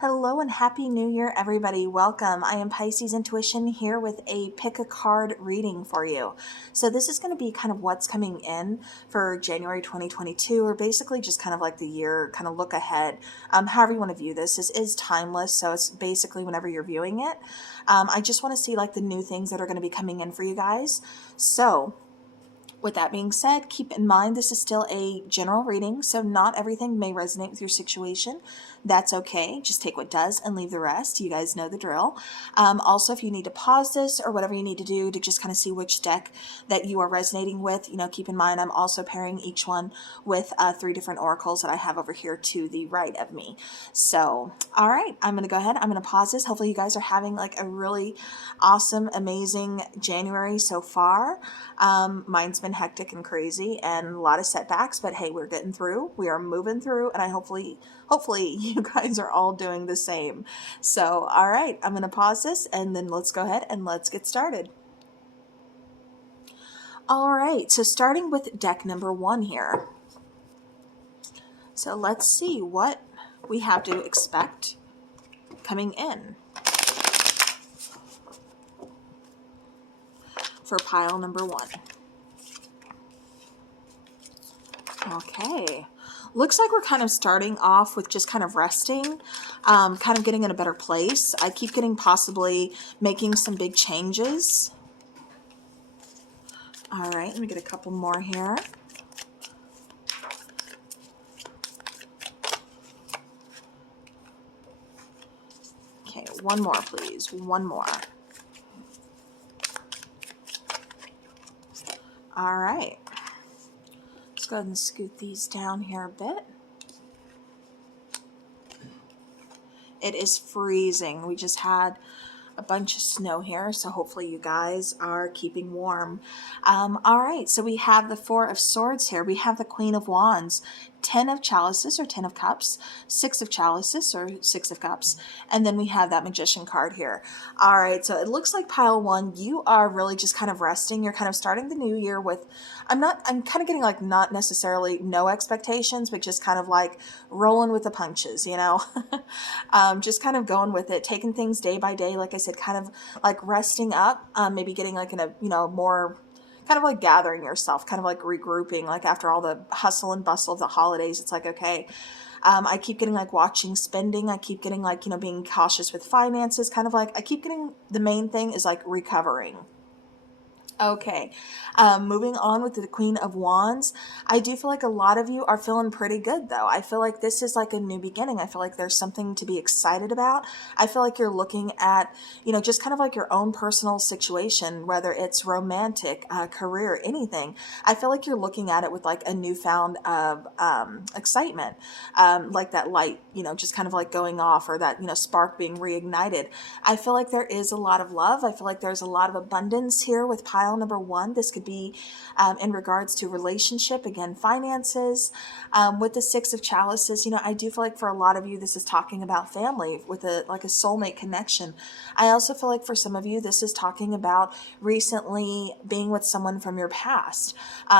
Hello and happy new year, everybody. Welcome. I am Pisces Intuition here with a pick a card reading for you. So this is going to be kind of what's coming in for January 2022, or basically just kind of like the year, kind of look ahead. However you want to view this. This is timeless, so it's basically whenever you're viewing it. I just want to see like the new things that are going to be coming in for you guys. So with that being said, keep in mind this is still a general reading, so not everything may resonate with your situation. That's okay. Just take what does and leave the rest. You guys know the drill. Also, if you need to pause this or whatever you need to do to just kind of see which deck that you are resonating with, keep in mind I'm also pairing each one with 3 different oracles that I have over here to the right of me. So, all right, I'm going to go ahead. I'm going to pause this. Hopefully you guys are having like a really awesome, amazing January so far. Mine's been hectic and crazy and a lot of setbacks, but hey, we're getting through. We are moving through, and I hopefully you guys are all doing the same. So, all right, I'm going to pause this and then let's go ahead and let's get started. All right, so starting with deck number 1 here. So let's see what we have to expect coming in for pile number 1. Okay, looks like we're kind of starting off with just kind of resting, kind of getting in a better place. I keep getting possibly making some big changes. All right, let me get a couple more here. Okay, one more, please. One more. All right. Let's go ahead and scoot these down here a bit. It is freezing. We just had a bunch of snow here, so hopefully you guys are keeping warm. All right, so we have the 4 of Swords here. We have the Queen of Wands, 10 of Chalices or 10 of Cups, 6 of Chalices or 6 of Cups, and then we have that Magician card here. All right, so it looks like pile 1, you are really just kind of resting. You're kind of starting the new year with, I'm kind of getting like not necessarily no expectations, but just kind of like rolling with the punches, just kind of going with it, taking things day by day. Like I said, kind of like resting up, maybe getting like in a, more kind of like gathering yourself, kind of like regrouping, like after all the hustle and bustle of the holidays. It's like, okay, I keep getting like watching spending. I keep getting like, being cautious with finances, kind of like I keep getting the main thing is like recovering. Okay, moving on with the Queen of Wands. I do feel like a lot of you are feeling pretty good though. I feel like this is like a new beginning. I feel like there's something to be excited about. I feel like you're looking at, just kind of like your own personal situation, whether it's romantic, career, anything. I feel like you're looking at it with like a newfound of excitement, like that light, just kind of like going off, or that, spark being reignited. I feel like there is a lot of love. I feel like there's a lot of abundance here with pile number 1. This could be in regards to relationship, again, finances. With the 6 of Chalices, I do feel like for a lot of you, this is talking about family with a soulmate connection. I also feel like for some of you, this is talking about recently being with someone from your past.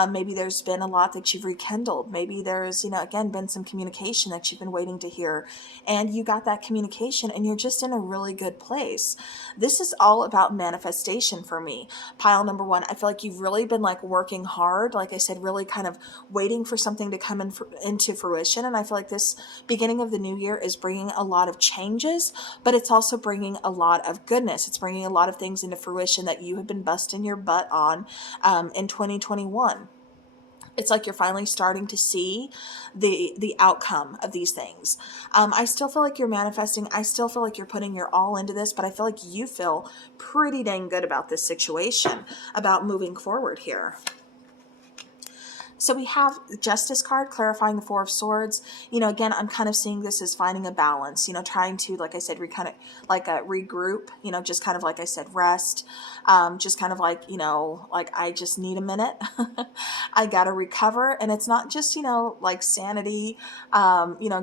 Maybe there's been a lot that you've rekindled. Maybe there's, again, been some communication that you've been waiting to hear, and you got that communication and you're just in a really good place. This is all about manifestation for me. Pile number 1, I feel like you've really been like working hard, like I said, really kind of waiting for something to come into fruition. And I feel like this beginning of the new year is bringing a lot of changes, but it's also bringing a lot of goodness. It's bringing a lot of things into fruition that you have been busting your butt on in 2021. It's like you're finally starting to see the outcome of these things. I still feel like you're manifesting. I still feel like you're putting your all into this, but I feel like you feel pretty dang good about this situation, about moving forward here. So we have the Justice card clarifying the 4 of Swords. Again, I'm kind of seeing this as finding a balance, trying to, like I said, regroup, just kind of, like I said, rest, just kind of like, like I just need a minute. I got to recover. And it's not just, like sanity,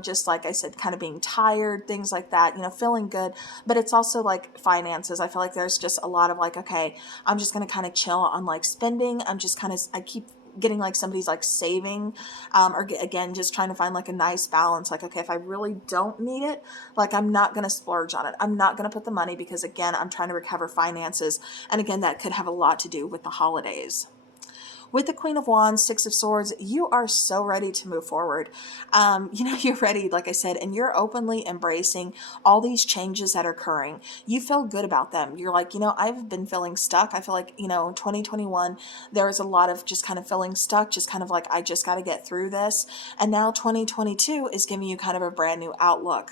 just like I said, kind of being tired, things like that, feeling good, but it's also like finances. I feel like there's just a lot of like, okay, I'm just going to kind of chill on like spending. I keep getting like somebody's like saving, or again, just trying to find like a nice balance. Like, okay, if I really don't need it, like I'm not going to splurge on it. I'm not going to put the money because again, I'm trying to recover finances. And again, that could have a lot to do with the holidays. With the Queen of Wands, Six of Swords, you are so ready to move forward. You're ready, like I said, and you're openly embracing all these changes that are occurring. You feel good about them. You're like, I've been feeling stuck. I feel like, in 2021, there was a lot of just kind of feeling stuck, just kind of like, I just got to get through this. And now 2022 is giving you kind of a brand new outlook.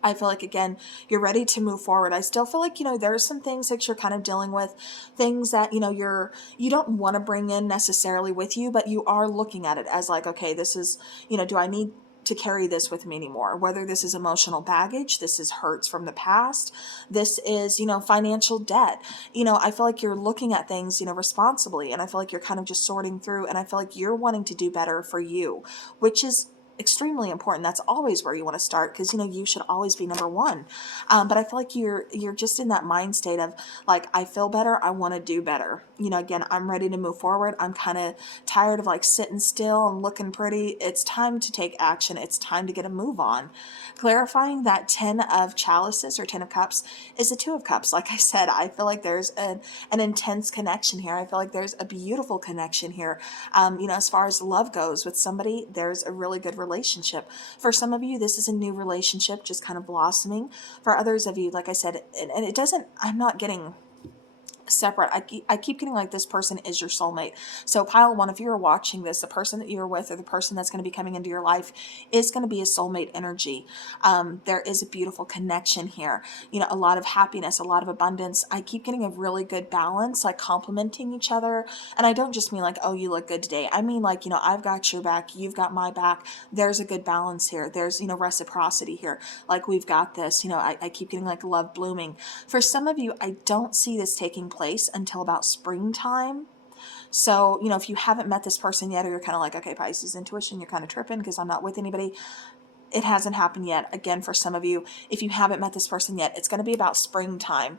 I feel like, again, you're ready to move forward. I still feel like, there are some things that you're kind of dealing with, things that, you don't want to bring in necessarily with you, but you are looking at it as like, okay, this is, do I need to carry this with me anymore? Whether this is emotional baggage, this is hurts from the past, this is, financial debt. I feel like you're looking at things, responsibly. And I feel like you're kind of just sorting through, and I feel like you're wanting to do better for you, which is extremely important. That's always where you want to start, because you should always be number one. But I feel like you're just in that mind state of like, I feel better, I want to do better. Again, I'm ready to move forward. I'm kind of tired of like sitting still and looking pretty. It's time to take action. It's time to get a move on. Clarifying that 10 of chalices or 10 of cups is a 2 of cups. Like I said, I feel like there's an intense connection here. I feel like there's a beautiful connection here. As far as love goes with somebody, there's a really good relationship. For some of you, this is a new relationship just kind of blossoming. For others of you, like I said, and it doesn't, I'm not getting separate. I keep getting like this person is your soulmate. So pile one, if you're watching this, the person that you're with or the person that's going to be coming into your life is going to be a soulmate energy. There is a beautiful connection here. A lot of happiness, a lot of abundance. I keep getting a really good balance, like complimenting each other. And I don't just mean like, oh, you look good today. I mean like, I've got your back, you've got my back. There's a good balance here. There's, reciprocity here. Like, we've got this, I keep getting like love blooming. For some of you, I don't see this taking place until about springtime. So, if you haven't met this person yet, or you're kind of like, okay, Pisces intuition, you're kind of tripping because I'm not with anybody. It hasn't happened yet. Again, for some of you, if you haven't met this person yet, it's going to be about springtime.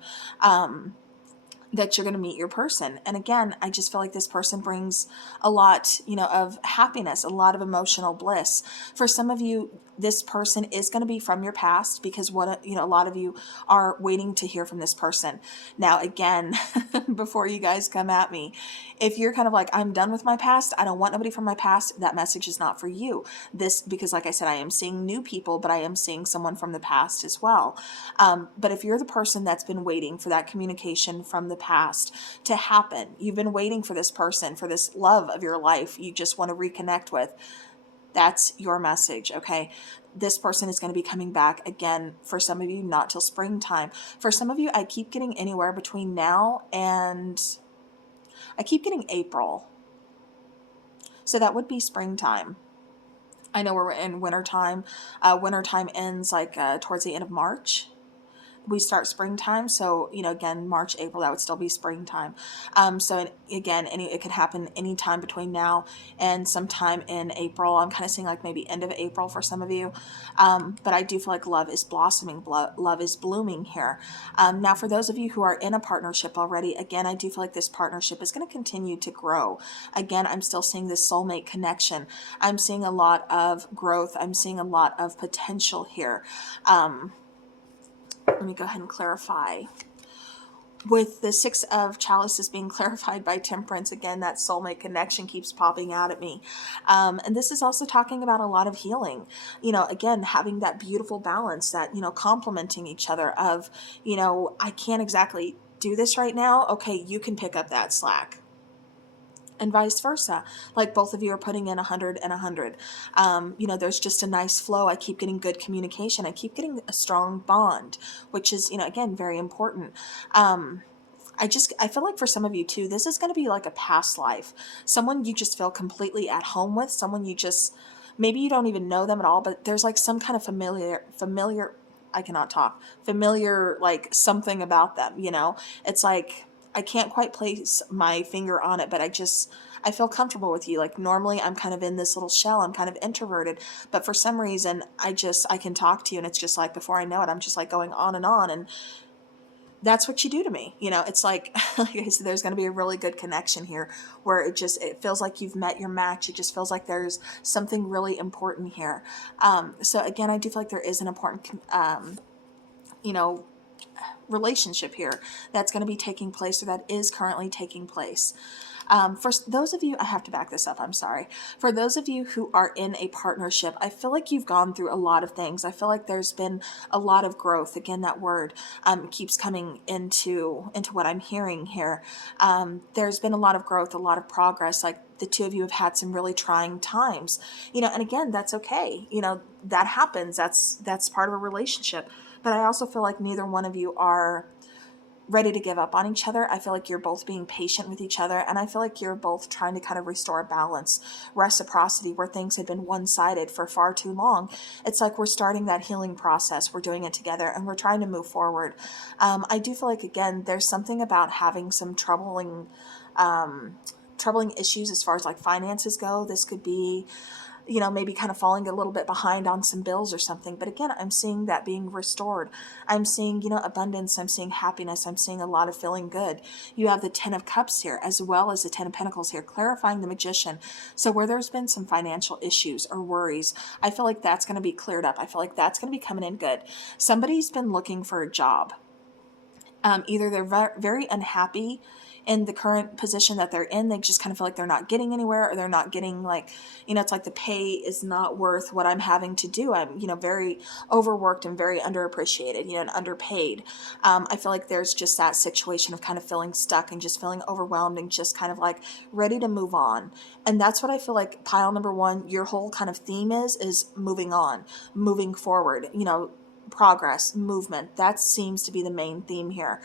That you're going to meet your person. And again, I just feel like this person brings a lot, of happiness, a lot of emotional bliss. For some of you, this person is going to be from your past, because a lot of you are waiting to hear from this person. Now, again, before you guys come at me, if you're kind of like, I'm done with my past, I don't want nobody from my past, that message is not for you. Because like I said, I am seeing new people, but I am seeing someone from the past as well. But if you're the person that's been waiting for that communication from the past to happen, you've been waiting for this person, for this love of your life, you just want to reconnect with, that's your message, okay? This person is going to be coming back again. For some of you, not till springtime. For some of you, I keep getting anywhere between now and I keep getting April. So that would be springtime. I know we're in wintertime. Wintertime ends like towards the end of March. We start springtime. So, again, March, April, that would still be springtime. So again, it could happen anytime between now and sometime in April. I'm kind of seeing like maybe end of April for some of you. But I do feel like love is blossoming. Love is blooming here. Now, for those of you who are in a partnership already, again, I do feel like this partnership is going to continue to grow. Again, I'm still seeing this soulmate connection. I'm seeing a lot of growth. I'm seeing a lot of potential here. Let me go ahead and clarify. With the 6 of chalices being clarified by temperance, again, that soulmate connection keeps popping out at me. And this is also talking about a lot of healing. Again, having that beautiful balance, that, complementing each other of, I can't exactly do this right now. Okay, you can pick up that slack. And vice versa. Like, both of you are putting in 100 and 100. There's just a nice flow. I keep getting good communication. I keep getting a strong bond, which is, again, very important. I feel like for some of you too, this is going to be like a past life. Someone you just feel completely at home with, someone you just, maybe you don't even know them at all, but there's like some kind of familiar, I cannot talk, familiar, like something about them, it's like, I can't quite place my finger on it, but I feel comfortable with you. Like, normally I'm kind of in this little shell. I'm kind of introverted, but for some reason I can talk to you, and it's just like, before I know it, I'm just like going on. And that's what you do to me. You know, it's like I said, there's going to be a really good connection here where it feels like you've met your match. It just feels like there's something really important here. So again, I do feel like there is an important, you know, relationship here that's going to be taking place, or that is currently taking place. For those of you, I have to back this up, I'm sorry. For those of you who are in a partnership, I feel like you've gone through a lot of things. I feel like there's been a lot of growth. Again, that word keeps coming into what I'm hearing here. There's been a lot of growth, a lot of progress. Like the two of you have had some really trying times, you know, and again, that's okay. You know, that happens. That's part of a relationship. But I also feel like neither one of you are ready to give up on each other. I feel like you're both being patient with each other, and I feel like you're both trying to kind of restore balance, reciprocity, where things had been one-sided for far too long. It's like we're starting that healing process. We're doing it together, and we're trying to move forward. I do feel like, again, there's something about having some troubling issues as far as like finances go. This could be, you know, maybe kind of falling a little bit behind on some bills or something. But again, I'm seeing that being restored. I'm seeing, you know, abundance. I'm seeing happiness. I'm seeing a lot of feeling good. You have the 10 of Cups here, as well as the 10 of Pentacles here, clarifying the Magician. So where there's been some financial issues or worries, I feel like that's going to be cleared up. I feel like that's going to be coming in good. Somebody's been looking for a job. Either they're very unhappy in the current position that they're in. They just kind of feel like they're not getting anywhere, or they're not getting, like, you know, it's like the pay is not worth what I'm having to do. I'm, you know, very overworked and very underappreciated, you know, and underpaid. I feel like there's just that situation of kind of feeling stuck and just feeling overwhelmed and just kind of like ready to move on. And that's what I feel like pile number one, your whole kind of theme is moving on, moving forward, you know, progress, movement. That seems to be the main theme here.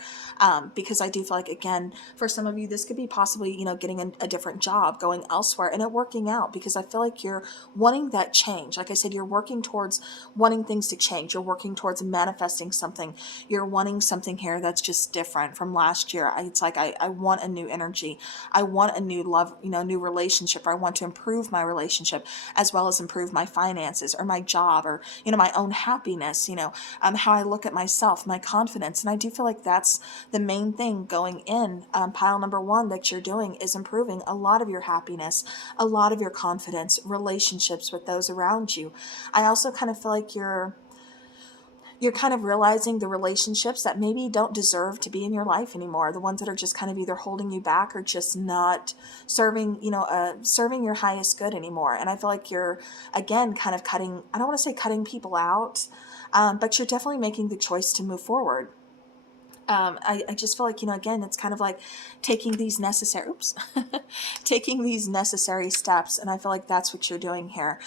Because I do feel like, again, for some of you, this could be possibly, you know, getting a different job, going elsewhere, and it working out, because I feel like you're wanting that change. Like I said, you're working towards wanting things to change. You're working towards manifesting something. You're wanting something here that's just different from last year. It's like, I want a new energy. I want a new love, you know, new relationship. I want to improve my relationship, as well as improve my finances or my job, or, you know, my own happiness, you know, how I look at myself, my confidence. And I do feel like that's the main thing going in. Pile number one that you're doing is improving a lot of your happiness, a lot of your confidence, relationships with those around you. I also kind of feel like you're kind of realizing the relationships that maybe don't deserve to be in your life anymore, the ones that are just kind of either holding you back or just not serving, you know, serving your highest good anymore. And I feel like you're, again, kind of cutting, I don't want to say cutting people out, but you're definitely making the choice to move forward. I just feel like, you know, again, it's kind of like taking these necessary, taking these necessary steps. And I feel like that's what you're doing here.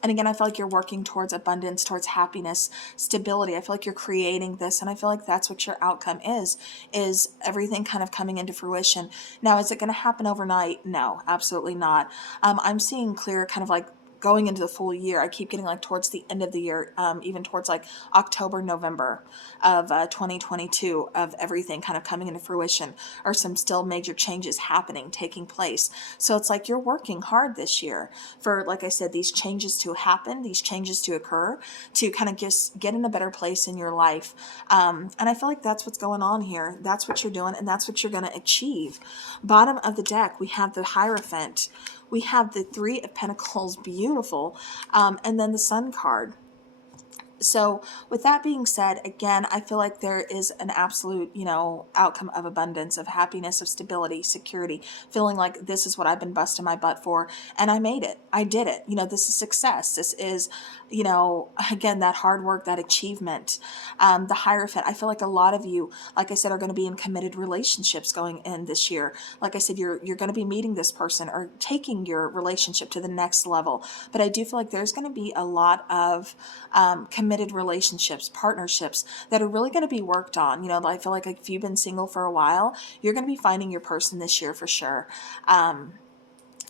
And again, I feel like you're working towards abundance, towards happiness, stability. I feel like you're creating this, and I feel like that's what your outcome is everything kind of coming into fruition. Now, is it going to happen overnight? No, absolutely not. I'm seeing clear kind of like going into the full year. I keep getting like towards the end of the year, even towards like October, November of 2022, of everything kind of coming into fruition, or some still major changes happening, taking place. So it's like you're working hard this year for, like I said, these changes to happen, these changes to occur, to kind of just get in a better place in your life. And I feel like that's what's going on here. That's what you're doing, and that's what you're going to achieve. Bottom of the deck, we have the Hierophant. We have the Three of Pentacles, beautiful, and then the Sun card. So with that being said, again, I feel like there is an absolute, you know, outcome of abundance, of happiness, of stability, security, feeling like this is what I've been busting my butt for, and I made it. I did it. You know, this is success. This is, you know, again, that hard work, that achievement. The Hierophant, I feel like a lot of you, like I said, are going to be in committed relationships going in this year. Like I said, you're going to be meeting this person or taking your relationship to the next level. But I do feel like there's going to be a lot of committed relationships, partnerships that are really going to be worked on. You know, I feel like if you've been single for a while, you're going to be finding your person this year for sure.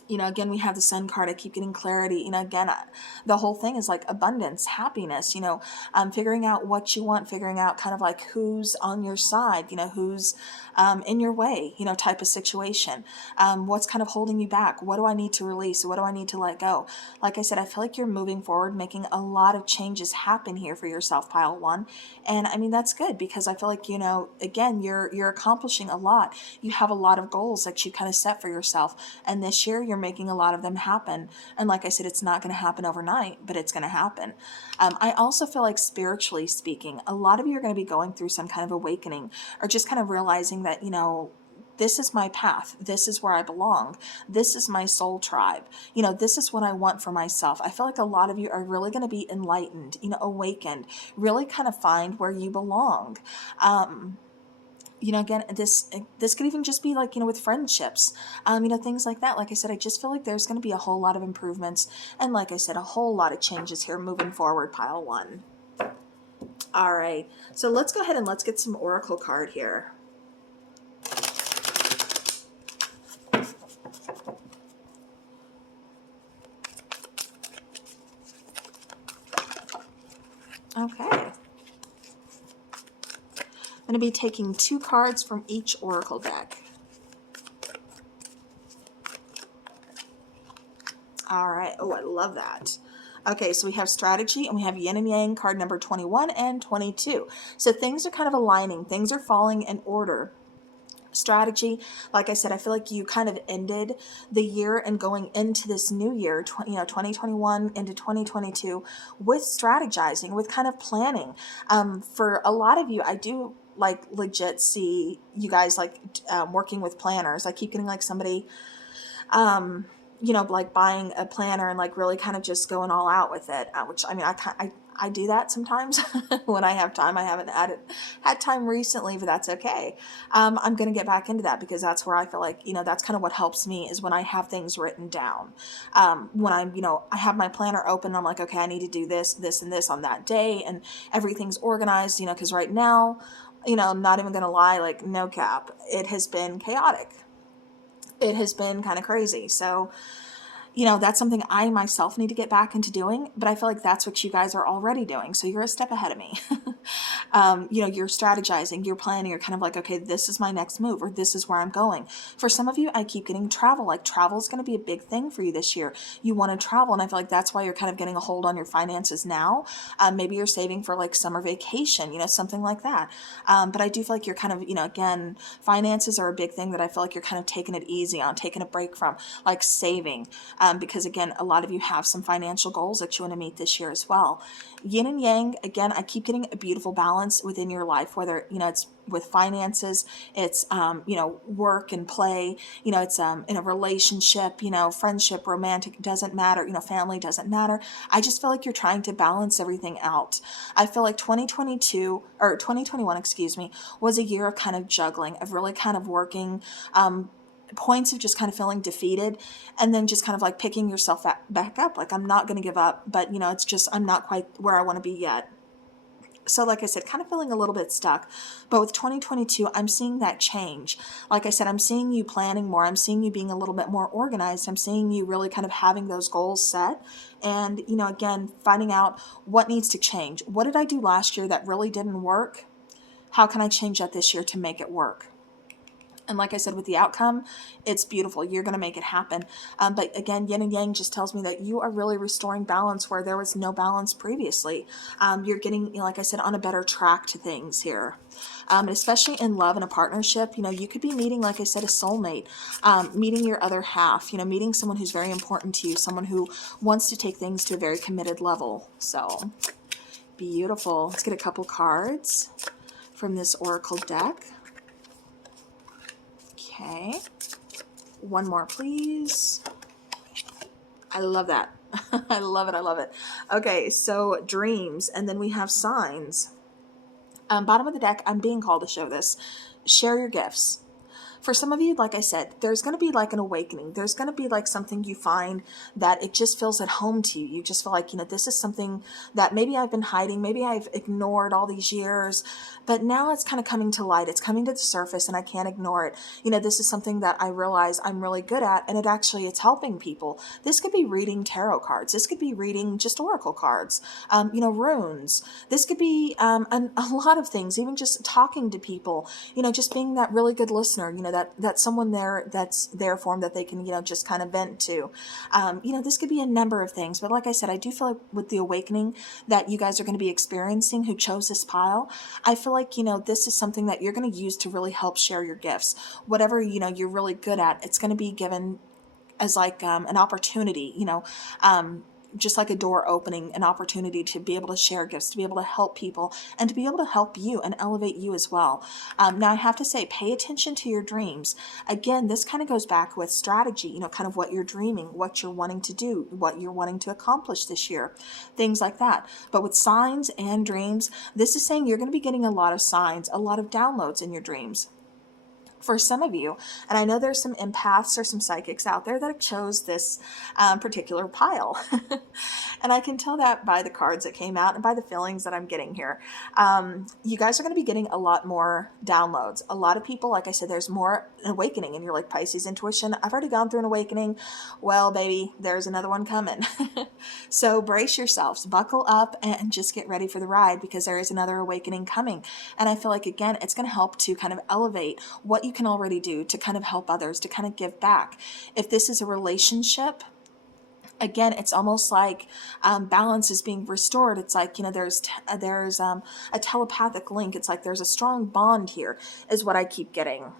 Again, we have the Sun card. I keep getting clarity. Again, the whole thing is like abundance, happiness, figuring out what you want, figuring out kind of like who's on your side, who's in your way, type of situation. What's kind of holding you back? What do I need to release? What do I need to let go? Like I said, I feel like you're moving forward, making a lot of changes happen here for yourself, pile one. And I mean, that's good because I feel like, again, you're accomplishing a lot. You have a lot of goals that you kind of set for yourself. And this year you're making a lot of them happen. And like I said, it's not going to happen overnight, but it's going to happen. I also feel like spiritually speaking, a lot of you are going to be going through some kind of awakening or just kind of realizing that, this is my path. This is where I belong. This is my soul tribe. This is what I want for myself. I feel like a lot of you are really going to be enlightened, awakened, really kind of find where you belong. Again, this could even just be like, with friendships, things like that. Like I said, I just feel like there's going to be a whole lot of improvements. And like I said, a whole lot of changes here moving forward, pile one. All right. So let's go ahead and let's get some oracle card here. Okay. I'm going to be taking 2 cards from each oracle deck. All right. Oh, I love that. Okay, so we have strategy and we have yin and yang card number 21 and 22. So things are kind of aligning. Things are falling in order. Strategy, like I said, I feel like you kind of ended the year and going into this new year, 2021 into 2022 with strategizing, with kind of planning. For a lot of you, I do like legit see you guys like working with planners. I keep getting like somebody, like buying a planner and like really kind of just going all out with it, which I mean, I do that sometimes when I have time. I haven't had time recently, but that's okay. I'm going to get back into that because that's where I feel like, that's kind of what helps me is when I have things written down. When I'm, I have my planner open, I'm like, okay, I need to do this, this, and this on that day. And everything's organized, because right now, not even going to lie, like no cap, it has been chaotic. It has been kind of crazy. So, that's something I myself need to get back into doing, but I feel like that's what you guys are already doing. So you're a step ahead of me. You're strategizing, you're planning, you're kind of like, okay, this is my next move, or this is where I'm going. For some of you, I keep getting travel. Like travel is going to be a big thing for you this year. You want to travel. And I feel like that's why you're kind of getting a hold on your finances now. Maybe you're saving for like summer vacation, something like that. But I do feel like you're kind of, again, finances are a big thing that I feel like you're kind of taking it easy on, taking a break from, like saving. Because again, a lot of you have some financial goals that you want to meet this year as well. Yin and yang, again, I keep getting a beautiful balance within your life, whether, it's with finances, it's, work and play, it's in a relationship, friendship, romantic, doesn't matter, family doesn't matter. I just feel like you're trying to balance everything out. I feel like 2021, excuse me, was a year of kind of juggling, of really kind of working, points of just kind of feeling defeated and then just kind of like picking yourself back up. Like, I'm not going to give up, but it's just, I'm not quite where I want to be yet. So like I said, kind of feeling a little bit stuck, but with 2022, I'm seeing that change. Like I said, I'm seeing you planning more. I'm seeing you being a little bit more organized. I'm seeing you really kind of having those goals set and, again, finding out what needs to change. What did I do last year that really didn't work? How can I change that this year to make it work? And like I said, with the outcome, it's beautiful. You're going to make it happen. But again, yin and yang just tells me that you are really restoring balance where there was no balance previously. You're getting, like I said, on a better track to things here. Especially in love and a partnership, you could be meeting, like I said, a soulmate, meeting your other half, meeting someone who's very important to you, someone who wants to take things to a very committed level. So beautiful. Let's get a couple cards from this oracle deck. Okay, one more, please. I love that. I love it. I love it. Okay, so dreams, and then we have signs. Bottom of the deck, I'm being called to show this. Share your gifts. For some of you, like I said, there's going to be like an awakening. There's going to be like something you find that it just feels at home to you. You just feel like, this is something that maybe I've been hiding, maybe I've ignored all these years, but now it's kind of coming to light. It's coming to the surface and I can't ignore it. This is something that I realize I'm really good at, and it's helping people. This could be reading tarot cards. This could be reading just oracle cards, runes. This could be a lot of things, even just talking to people, just being that really good listener, that someone that's there for them that they can, just kind of vent to. This could be a number of things, but like I said, I do feel like with the awakening that you guys are going to be experiencing who chose this pile, I feel like, this is something that you're going to use to really help share your gifts. Whatever, you're really good at, it's going to be given as like an opportunity, just like a door opening, an opportunity to be able to share gifts, to be able to help people, and to be able to help you and elevate you as well. Now I have to say, pay attention to your dreams. Again, this kind of goes back with strategy, kind of what you're dreaming, what you're wanting to do, what you're wanting to accomplish this year, things like that. But with signs and dreams, this is saying you're going to be getting a lot of signs, a lot of downloads in your dreams. For some of you, and I know there's some empaths or some psychics out there that chose this particular pile. And I can tell that by the cards that came out and by the feelings that I'm getting here. You guys are going to be getting a lot more downloads. A lot of people, like I said, there's more awakening, and you're like, Pisces intuition, I've already gone through an awakening. Well, baby, there's another one coming. So brace yourselves, buckle up, and just get ready for the ride, because there is another awakening coming. And I feel like, again, it's going to help to kind of elevate what you can already do to kind of help others, to kind of give back. If this is a relationship, again, it's almost like balance is being restored. It's like, there's a telepathic link. It's like there's a strong bond here, is what I keep getting.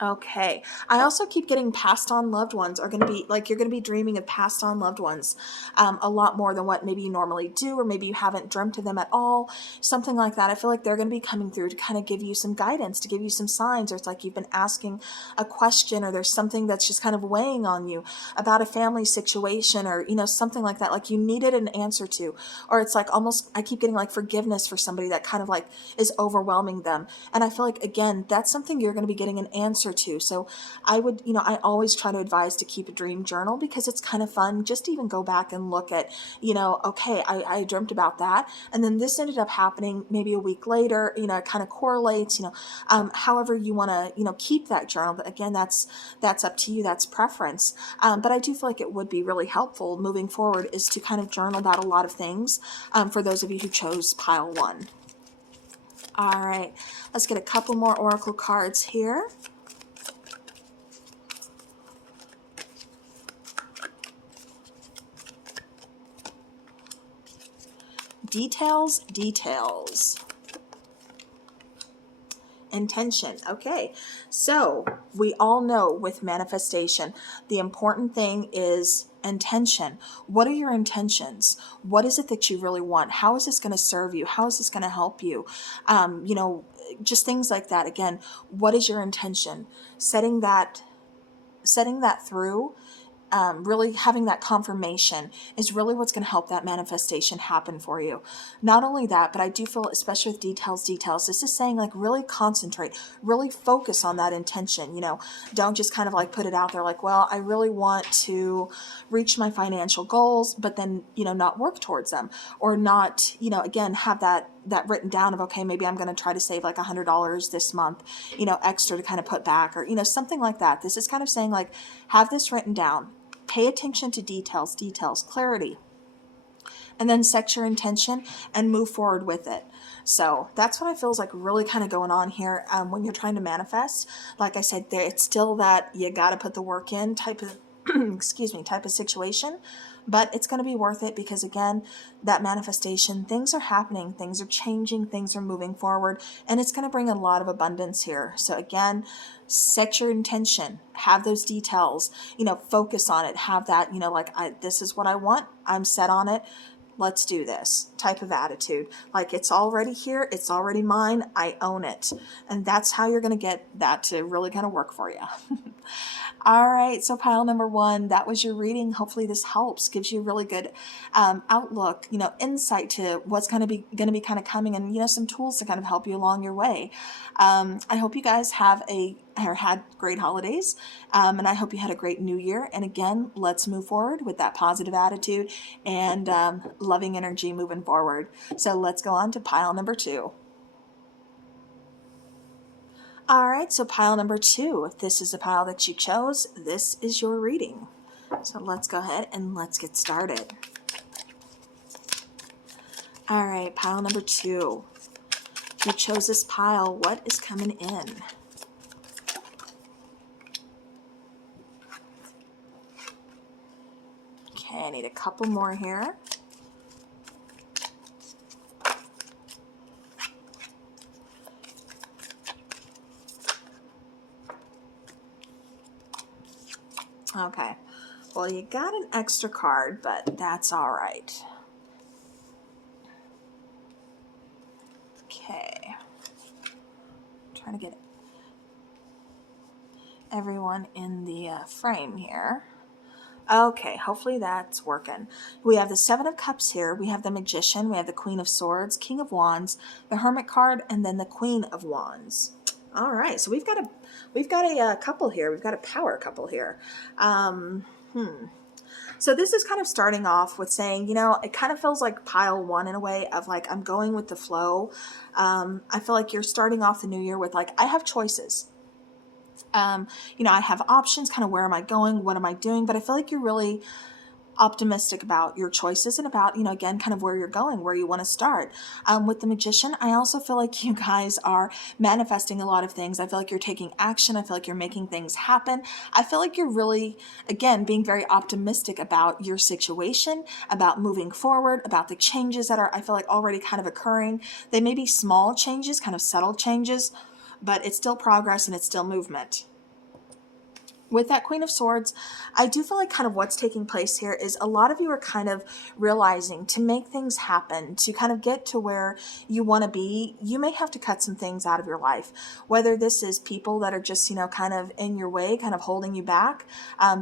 Okay. I also keep getting passed on loved ones are going to be like, you're going to be dreaming of passed on loved ones a lot more than what maybe you normally do, or maybe you haven't dreamt of them at all, something like that. I feel like they're going to be coming through to kind of give you some guidance, to give you some signs, or it's like you've been asking a question, or there's something that's just kind of weighing on you about a family situation, or, something like that, like you needed an answer to, or it's like almost, I keep getting like forgiveness for somebody that kind of like is overwhelming them. And I feel like, again, that's something you're going to be getting an answer to. So I would, I always try to advise to keep a dream journal, because it's kind of fun just to even go back and look at, okay, I dreamt about that, and then this ended up happening maybe a week later, it kind of correlates, however you want to, keep that journal. But again, that's up to you. That's preference. But I do feel like it would be really helpful moving forward is to kind of journal about a lot of things for those of you who chose pile 1. All right, let's get a couple more oracle cards here. Details. Intention. Okay, so we all know with manifestation, the important thing is intention. What are your intentions? What is it that you really want? How is this going to serve you? How is this going to help you? Just things like that. Again, what is your intention? Setting that through. Really having that confirmation is really what's going to help that manifestation happen for you. Not only that, but I do feel, especially with details, this is saying like really concentrate, really focus on that intention. Don't just kind of like put it out there like, well, I really want to reach my financial goals, but then, not work towards them, or not, again, have that written down of, okay, maybe I'm going to try to save like $100 this month, extra to kind of put back, or, something like that. This is kind of saying like, have this written down, pay attention to details, clarity, and then set your intention and move forward with it. So that's what I feel is like really kind of going on here when you're trying to manifest. Like I said, it's still that you got to put the work in type of, type of situation. But it's going to be worth it, because again, that manifestation, things are happening, things are changing, things are moving forward, and it's going to bring a lot of abundance here. So again, set your intention, have those details, focus on it, have that, this is what I want, I'm set on it, let's do this type of attitude. Like, it's already here, it's already mine, I own it. And that's how you're going to get that to really kind of work for you. All right, so pile number one, that was your reading. Hopefully this helps, gives you a really good outlook, insight to what's going to be kind of coming, and some tools to kind of help you along your way. I hope you guys had great holidays, and I hope you had a great new year. And again, let's move forward with that positive attitude and loving energy moving forward. So let's go on to pile number two. All right, so pile number two, if this is the pile that you chose, this is your reading. So let's go ahead and let's get started. All right, pile number two. If you chose this pile, what is coming in? Okay, I need a couple more here. Okay, well, you got an extra card, but that's all right. Okay, trying to get everyone in the frame here. Okay, hopefully that's working. We have the Seven of Cups here. We have the Magician. We have the Queen of Swords, King of Wands, the Hermit card, and then the Queen of Wands. All right, so we've got a couple here. We've got a power couple here. So this is kind of starting off with saying, it kind of feels like pile one in a way of like, I'm going with the flow. I feel like you're starting off the new year with like, I have choices. I have options, kind of where am I going? What am I doing? But I feel like you're really optimistic about your choices and about, again, kind of where you're going, where you want to start. With the Magician, I also feel like you guys are manifesting a lot of things. I feel like you're taking action. I feel like you're making things happen. I feel like you're really, again, being very optimistic about your situation, about moving forward, about the changes that are, I feel like, already kind of occurring. They may be small changes, kind of subtle changes, but it's still progress and it's still movement. With that Queen of Swords, I do feel like kind of what's taking place here is a lot of you are kind of realizing to make things happen, to kind of get to where you want to be, you may have to cut some things out of your life. Whether this is people that are just, kind of in your way, kind of holding you back.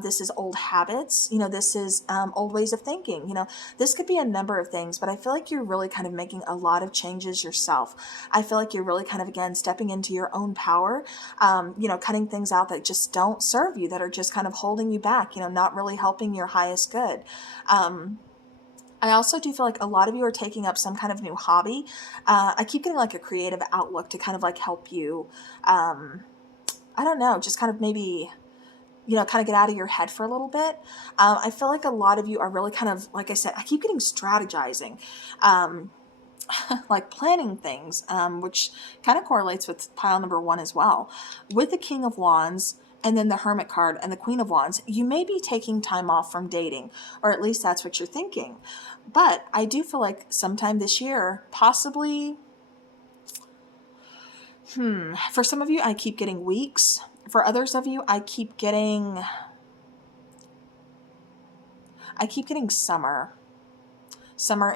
This is old habits. This is old ways of thinking. This could be a number of things, but I feel like you're really kind of making a lot of changes yourself. I feel like you're really kind of, again, stepping into your own power, cutting things out that just don't serve you, that are just kind of holding you back, not really helping your highest good. I also do feel like a lot of you are taking up some kind of new hobby. I keep getting like a creative outlook to kind of like help you, I don't know, just kind of maybe, kind of get out of your head for a little bit. I feel like a lot of you are really kind of, like I said, I keep getting strategizing, like planning things, which kind of correlates with pile number one as well. With the King of Wands, and then the Hermit card and the Queen of Wands, you may be taking time off from dating, or at least that's what you're thinking. But I do feel like sometime this year, possibly, for some of you, I keep getting weeks. For others of you, I keep getting summer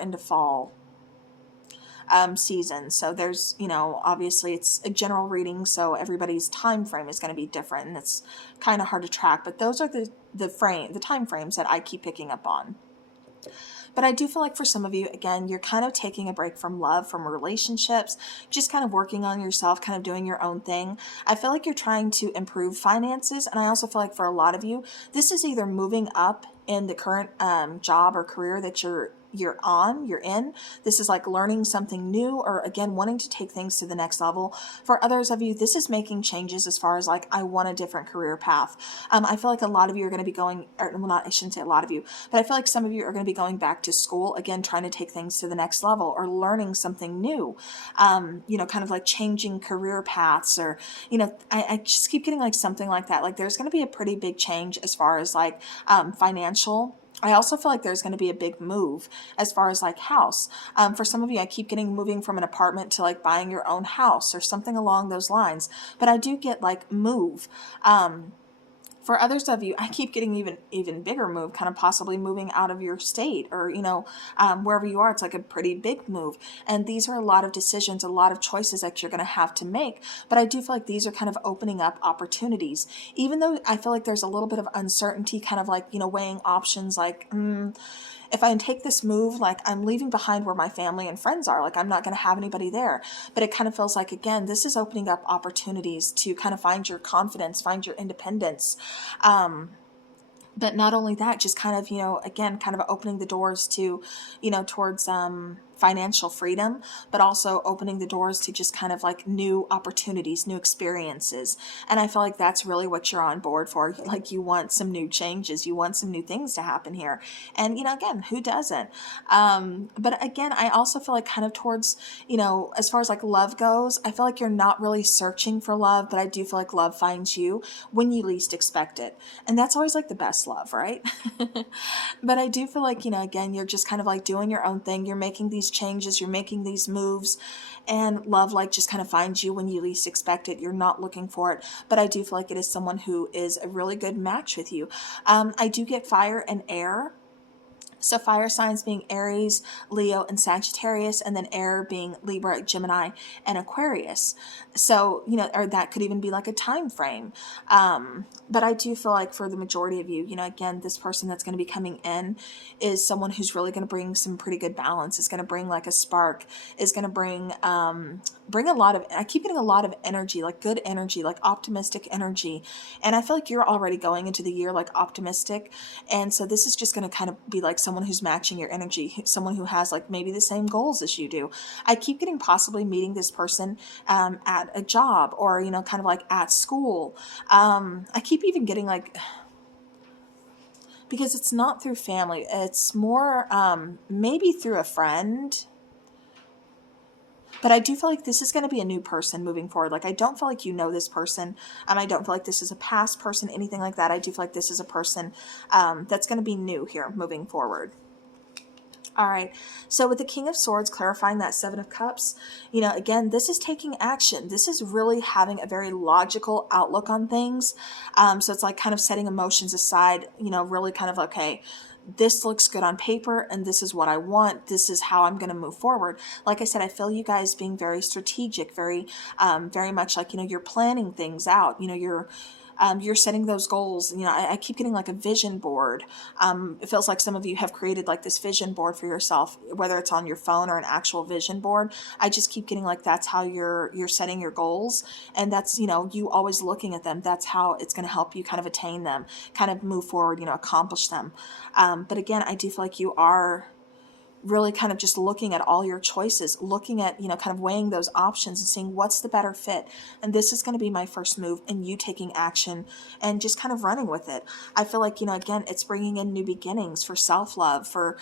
into fall. Season. So there's, obviously it's a general reading, so everybody's time frame is going to be different, and it's kind of hard to track, but those are the time frames that I keep picking up on. But I do feel like for some of you, again, you're kind of taking a break from love, from relationships, just kind of working on yourself, kind of doing your own thing. I feel like you're trying to improve finances, and I also feel like for a lot of you, this is either moving up in the current job or career that you're in. This is like learning something new, or again, wanting to take things to the next level. For others of you, this is making changes as far as like, I want a different career path. I feel like a lot of you are going to be going, I shouldn't say a lot of you, but I feel like some of you are going to be going back to school, again, trying to take things to the next level or learning something new, kind of like changing career paths, or, I just keep getting like something like that. Like there's going to be a pretty big change as far as like financial. I also feel like there's going to be a big move as far as like house. For some of you, I keep getting moving from an apartment to like buying your own house or something along those lines. But I do get like move. For others of you, I keep getting even bigger move, kind of possibly moving out of your state, or wherever you are. It's like a pretty big move, and these are a lot of decisions, a lot of choices that you're going to have to make. But I do feel like these are kind of opening up opportunities, even though I feel like there's a little bit of uncertainty, kind of like weighing options, like if I take this move, like I'm leaving behind where my family and friends are, like I'm not going to have anybody there. But it kind of feels like, again, this is opening up opportunities to kind of find your confidence, find your independence. But not only that, just kind of, again, kind of opening the doors to, towards financial freedom, but also opening the doors to just kind of like new opportunities, new experiences. And I feel like that's really what you're on board for. Like you want some new changes, you want some new things to happen here. And, again, who doesn't? But again, I also feel like kind of towards, as far as like love goes, I feel like you're not really searching for love, but I do feel like love finds you when you least expect it. And that's always like the best love, right? But I do feel like, again, you're just kind of like doing your own thing. You're making these changes, you're making these moves, and love like just kind of finds you when you least expect it. You're not looking for it. But I do feel like it is someone who is a really good match with you. I do get fire and air. So fire signs being Aries, Leo, and Sagittarius, and then air being Libra, Gemini, and Aquarius. So, or that could even be like a time frame. But I do feel like for the majority of you, again, this person that's going to be coming in is someone who's really going to bring some pretty good balance. Is going to bring like a spark, is going to bring a lot of, I keep getting a lot of energy, like good energy, like optimistic energy. And I feel like you're already going into the year like optimistic. And so this is just going to kind of be like someone who's matching your energy, someone who has like maybe the same goals as you do. I keep getting possibly meeting this person at a job, or, kind of like at school. I keep even getting like, because it's not through family, it's more maybe through a friend. But I do feel like this is going to be a new person moving forward. Like, I don't feel like you know this person. I don't feel like this is a past person, anything like that. I do feel like this is a person that's going to be new here moving forward. All right. So with the King of Swords clarifying that Seven of Cups, again, this is taking action. This is really having a very logical outlook on things. So it's like kind of setting emotions aside, really kind of, okay, this looks good on paper and this is what I want. This is how I'm going to move forward. Like I said, I feel you guys being very strategic, very much like, you're planning things out, you're setting those goals. I keep getting like a vision board. It feels like some of you have created like this vision board for yourself, whether it's on your phone or an actual vision board. I just keep getting like that's how you're setting your goals, and that's you always looking at them. That's how it's going to help you kind of attain them, kind of move forward, accomplish them. But again, I do feel like you are really kind of just looking at all your choices, looking at, kind of weighing those options and seeing what's the better fit. And this is going to be my first move, and you taking action and just kind of running with it. I feel like, again, it's bringing in new beginnings for self-love, for,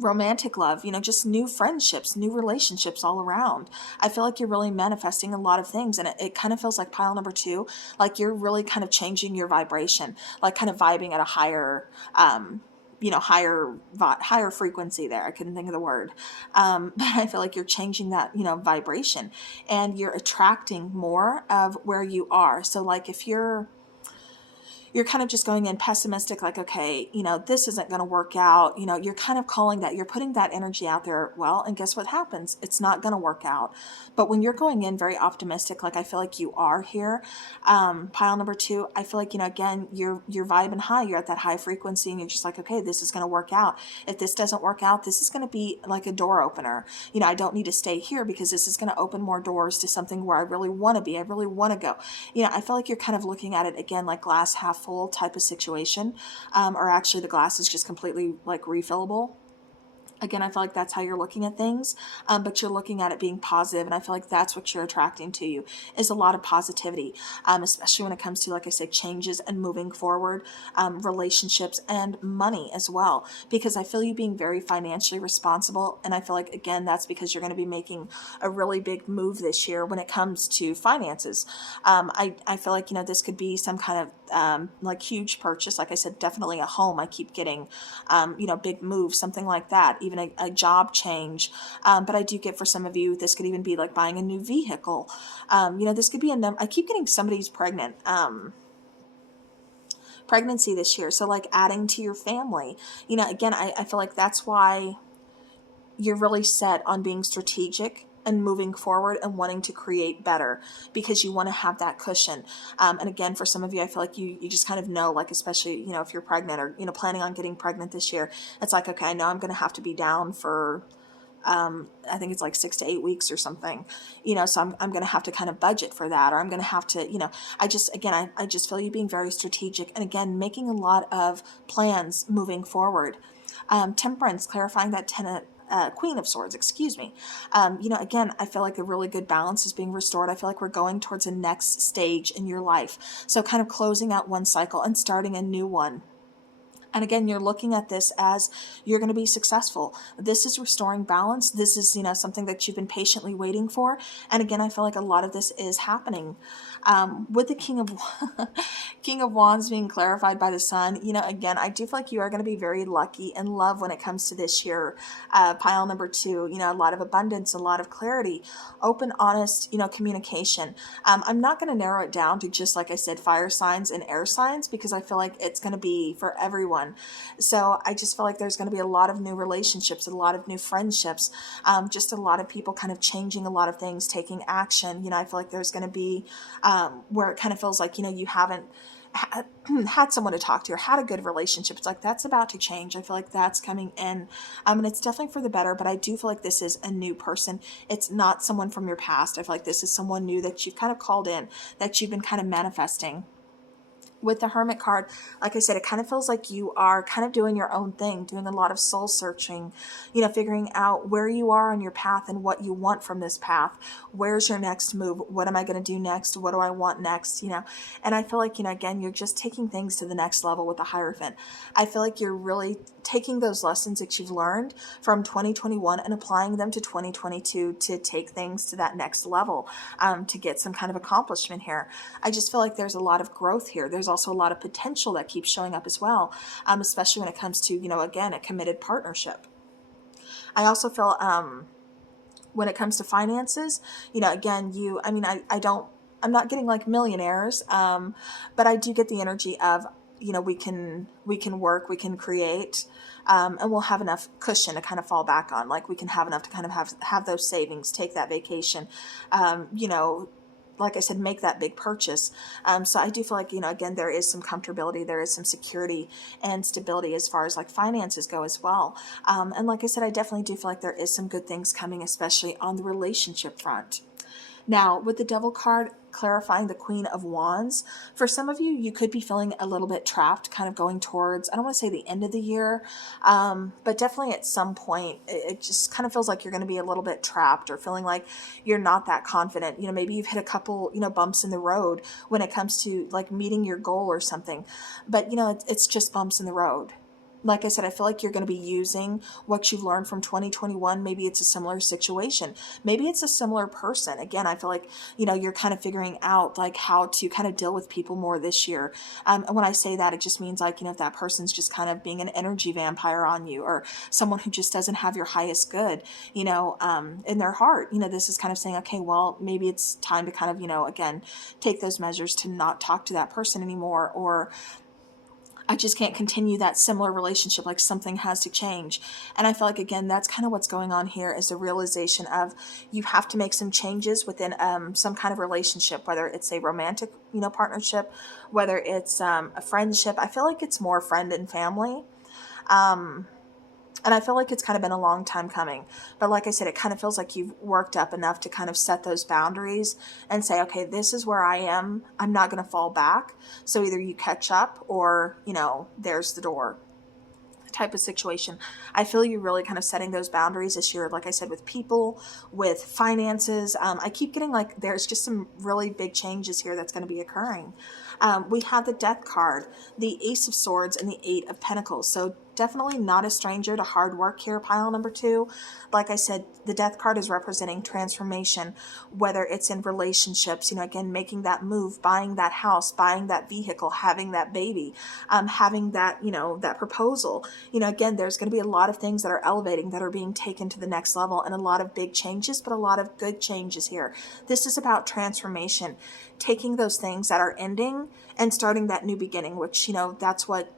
romantic love, just new friendships, new relationships all around. I feel like you're really manifesting a lot of things, and it kind of feels like pile number 2, like you're really kind of changing your vibration, like kind of vibing at a higher, higher frequency there. I couldn't think of the word. But I feel like you're changing that, vibration, and you're attracting more of where you are. So like if you're kind of just going in pessimistic, like, okay, this isn't going to work out. You're kind of calling that, you're putting that energy out there. Well, and guess what happens? It's not going to work out. But when you're going in very optimistic, like I feel like you are here, pile number 2, I feel like, again, you're vibing high. You're at that high frequency, and you're just like, okay, this is going to work out. If this doesn't work out, this is going to be like a door opener. I don't need to stay here because this is going to open more doors to something where I really want to be. I really want to go. I feel like you're kind of looking at it again, like glass half full type of situation, or actually the glass is just completely like refillable. Again, I feel like that's how you're looking at things, but you're looking at it being positive, and I feel like that's what you're attracting to you, is a lot of positivity, especially when it comes to, like I said, changes and moving forward, relationships and money as well, because I feel you being very financially responsible, and I feel like, again, that's because you're going to be making a really big move this year when it comes to finances. I feel like, this could be some kind of like huge purchase. Like I said, definitely a home. I keep getting, big moves, something like that, even a job change. But I do get, for some of you, this could even be like buying a new vehicle. This could be I keep getting somebody's pregnant. pregnancy this year. So like adding to your family, you know, again, I feel like that's why you're really set on being strategic and moving forward and wanting to create better, because you want to have that cushion. And again, for some of you, I feel like you just kind of know, like, especially, you know, if you're pregnant or, you know, planning on getting pregnant this year, it's like, okay, I know I'm going to have to be down for, I think it's like 6 to 8 weeks or something, you know, so I'm going to have to kind of budget for that, or I'm going to have to, you know, I just feel you being very strategic, and again, making a lot of plans moving forward. Temperance, clarifying that Queen of Swords, excuse me. You know, again, I feel like a really good balance is being restored. I feel like we're going towards a next stage in your life. So kind of closing out one cycle and starting a new one. And again, you're looking at this as you're going to be successful. This is restoring balance. This is, you know, something that you've been patiently waiting for. And again, I feel like a lot of this is happening. With the King of Wands being clarified by the Sun, you know, again, I do feel like you are going to be very lucky in love when it comes to this year. Pile number 2, you know, a lot of abundance, a lot of clarity, open, honest, you know, communication. I'm not going to narrow it down to just, like I said, fire signs and air signs, because I feel like it's going to be for everyone. So I just feel like there's going to be a lot of new relationships, a lot of new friendships, just a lot of people kind of changing a lot of things, taking action. You know, I feel like there's going to be where it kind of feels like, you know, you haven't had someone to talk to or had a good relationship. It's like that's about to change. I feel like that's coming in, and it's definitely for the better, but I do feel like this is a new person. It's not someone from your past. I feel like this is someone new that you've kind of called in, that you've been kind of manifesting. With the Hermit card, like I said, it kind of feels like you are kind of doing your own thing, doing a lot of soul searching, you know, figuring out where you are on your path and what you want from this path. Where's your next move? What am I going to do next? What do I want next? You know, and I feel like, you know, again, you're just taking things to the next level with the Hierophant. I feel like you're really taking those lessons that you've learned from 2021 and applying them to 2022 to take things to that next level, to get some kind of accomplishment here. I just feel like there's a lot of growth here. There's also a lot of potential that keeps showing up as well, especially when it comes to, you know, again, a committed partnership. I also feel when it comes to finances, you know, again, I'm not getting like millionaires, but I do get the energy of, you know, we can work, we can create, and we'll have enough cushion to kind of fall back on. Like we can have enough to kind of have those savings, take that vacation, you know, like I said, make that big purchase. So I do feel like, you know, again, there is some comfortability, there is some security and stability as far as like finances go as well. And like I said, I definitely do feel like there is some good things coming, especially on the relationship front. Now, with the Devil card clarifying the Queen of Wands, for some of you, you could be feeling a little bit trapped, kind of going towards, I don't want to say the end of the year, but definitely at some point, it just kind of feels like you're going to be a little bit trapped, or feeling like you're not that confident. You know, maybe you've hit a couple, you know, bumps in the road when it comes to like meeting your goal or something, but you know, it's just bumps in the road. Like I said, I feel like you're going to be using what you've learned from 2021. Maybe it's a similar situation. Maybe it's a similar person. Again, I feel like, you know, you're kind of figuring out like how to kind of deal with people more this year. And when I say that, it just means like, you know, if that person's just kind of being an energy vampire on you, or someone who just doesn't have your highest good, you know, in their heart, you know, this is kind of saying, okay, well, maybe it's time to kind of, you know, again, take those measures to not talk to that person anymore, or I just can't continue that similar relationship, like something has to change. And I feel like, again, that's kind of what's going on here, is the realization of you have to make some changes within some kind of relationship, whether it's a romantic, you know, partnership, whether it's a friendship. I feel like it's more friend and family. And I feel like it's kind of been a long time coming. But like I said, it kind of feels like you've worked up enough to kind of set those boundaries and say, okay, this is where I am. I'm not going to fall back. So either you catch up, or, you know, there's the door type of situation. I feel you really kind of setting those boundaries this year, like I said, with people, with finances. I keep getting like there's just some really big changes here that's going to be occurring. We have the Death card, the Ace of Swords, and the Eight of Pentacles. So definitely not a stranger to hard work here, pile number 2. Like I said, the Death card is representing transformation, whether it's in relationships, again, making that move, buying that house, buying that vehicle, having that baby, having that, that proposal. Again, there's going to be a lot of things that are elevating, that are being taken to the next level, and a lot of big changes, but a lot of good changes here. This is about transformation, taking those things that are ending and starting that new beginning, which, that's what,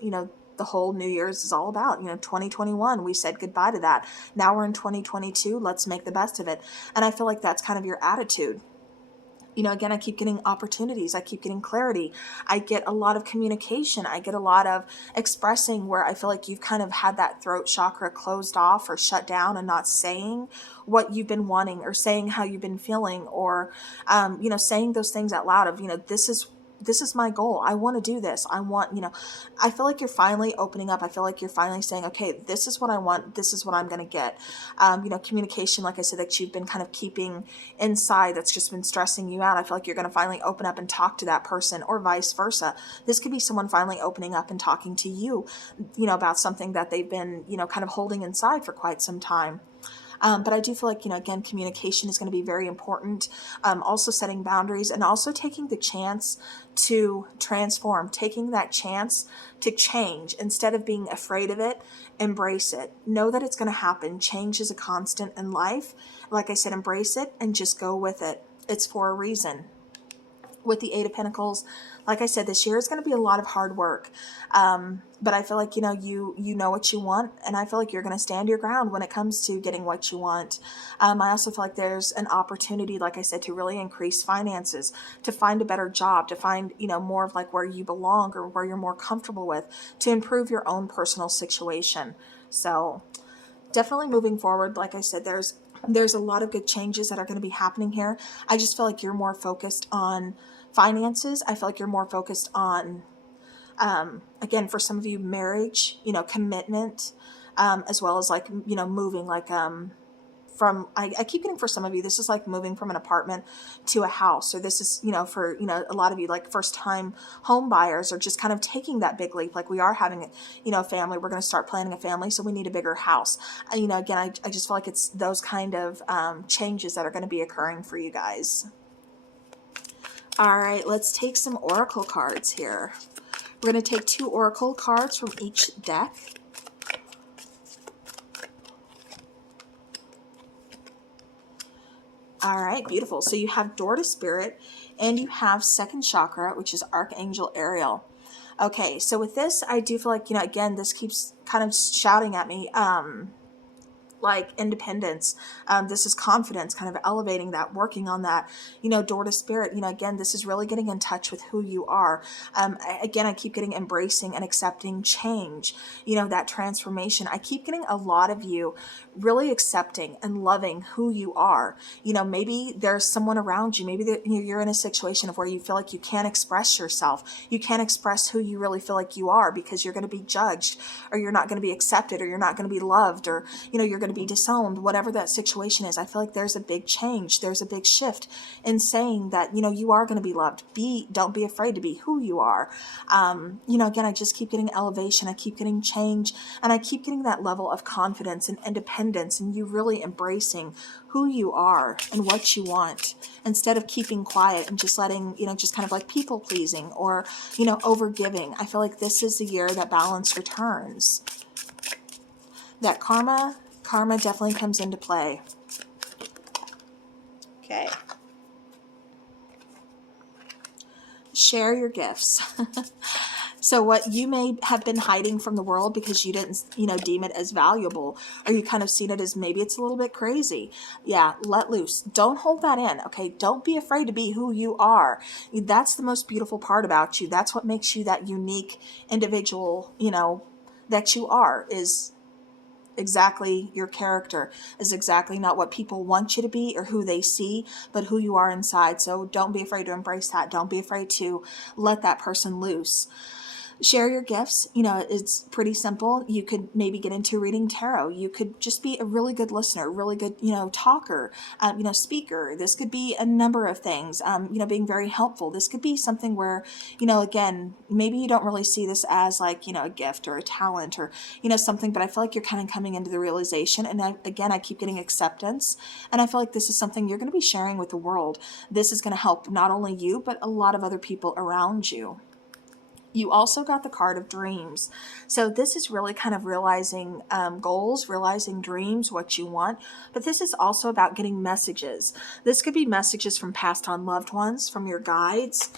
the whole New Year's is all about. 2021, we said goodbye to that. Now we're in 2022. Let's make the best of it. And I feel like that's kind of your attitude. Again, I keep getting opportunities. I keep getting clarity. I get a lot of communication. I get a lot of expressing, where I feel like you've kind of had that throat chakra closed off or shut down and not saying what you've been wanting, or saying how you've been feeling, or, saying those things out loud of, this is my goal. I want to do this. I want, I feel like you're finally opening up. I feel like you're finally saying, okay, this is what I want. This is what I'm going to get. Communication, like I said, that you've been kind of keeping inside, that's just been stressing you out. I feel like you're going to finally open up and talk to that person, or vice versa. This could be someone finally opening up and talking to you, about something that they've been, kind of holding inside for quite some time. But I do feel like, again, communication is going to be very important. Also setting boundaries, and also taking the chance to transform, taking that chance to change. Instead of being afraid of it, embrace it. Know that it's going to happen. Change is a constant in life. Like I said, embrace it and just go with it. It's for a reason. With the 8 of Pentacles, like I said, this year is going to be a lot of hard work. But I feel like, you know what you want, and I feel like you're going to stand your ground when it comes to getting what you want. I also feel like there's an opportunity, like I said, to really increase finances, to find a better job, to find, more of like where you belong, or where you're more comfortable with, to improve your own personal situation. So definitely moving forward, like I said, there's a lot of good changes that are going to be happening here. I just feel like you're more focused on finances. I feel like you're more focused on, again, for some of you, marriage, commitment, as well as like, moving, like, I keep getting, for some of you, this is like moving from an apartment to a house, or this is, for, a lot of you, like first time home buyers, or just kind of taking that big leap. Like, we are having, a family, we're going to start planning a family, so we need a bigger house. Again, I just feel like it's those kind of changes that are going to be occurring for you guys. All right, let's take some oracle cards here. We're going to take 2 oracle cards from each deck. All right, beautiful. So you have Door to Spirit, and you have Second Chakra, which is Archangel Ariel. Okay, so with this, I do feel like, again, this keeps kind of shouting at me, like independence. This is confidence, kind of elevating that, working on that, Door to Spirit. Again, this is really getting in touch with who you are. Again, I keep getting embracing and accepting change, that transformation. I keep getting a lot of you really accepting and loving who you are. Maybe there's someone around you. Maybe you're in a situation of where you feel like you can't express yourself. You can't express who you really feel like you are, because you're going to be judged, or you're not going to be accepted, or you're not going to be loved, or, you're going to be disowned, whatever that situation is. I feel like there's a big change. There's a big shift in saying that, you are going to be loved. Don't be afraid to be who you are. Again, I just keep getting elevation. I keep getting change, and I keep getting that level of confidence and independence, and you really embracing who you are and what you want, instead of keeping quiet and just letting, just kind of like people pleasing, or, over giving. I feel like this is the year that balance returns. That karma definitely comes into play. Okay. Share your gifts. So what you may have been hiding from the world because you didn't, deem it as valuable, or you kind of seen it as maybe it's a little bit crazy. Yeah, let loose. Don't hold that in, okay? Don't be afraid to be who you are. That's the most beautiful part about you. That's what makes you that unique individual, that you are, is exactly your character, is exactly not what people want you to be or who they see, but who you are inside. So don't be afraid to embrace that. Don't be afraid to let that person loose. Share your gifts. You know, it's pretty simple. You could maybe get into reading tarot. You could just be a really good listener, really good, talker, speaker. This could be a number of things, being very helpful. This could be something where, again, maybe you don't really see this as like, a gift or a talent or, something, but I feel like you're kind of coming into the realization. And I keep getting acceptance. And I feel like this is something you're going to be sharing with the world. This is going to help not only you, but a lot of other people around you. You also got the card of dreams. So this is really kind of realizing goals, realizing dreams, what you want. But this is also about getting messages. This could be messages from passed on loved ones, from your guides.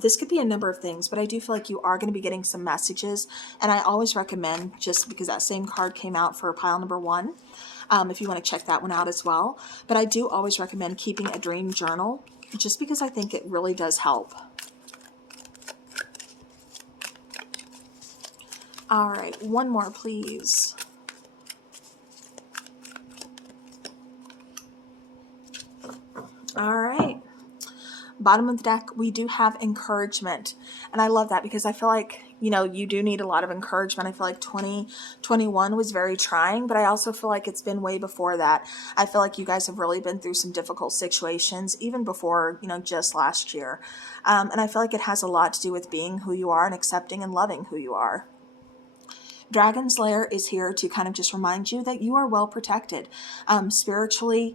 This could be a number of things, but I do feel like you are going to be getting some messages. And I always recommend, just because that same card came out for pile number 1, if you want to check that one out as well. But I do always recommend keeping a dream journal, just because I think it really does help. All right, one more, please. All right. Bottom of the deck, we do have encouragement. And I love that because I feel like, you do need a lot of encouragement. I feel like 2021 was very trying, but I also feel like it's been way before that. I feel like you guys have really been through some difficult situations, even before, just last year. And I feel like it has a lot to do with being who you are and accepting and loving who you are. Dragon's Lair is here to kind of just remind you that you are well protected, spiritually,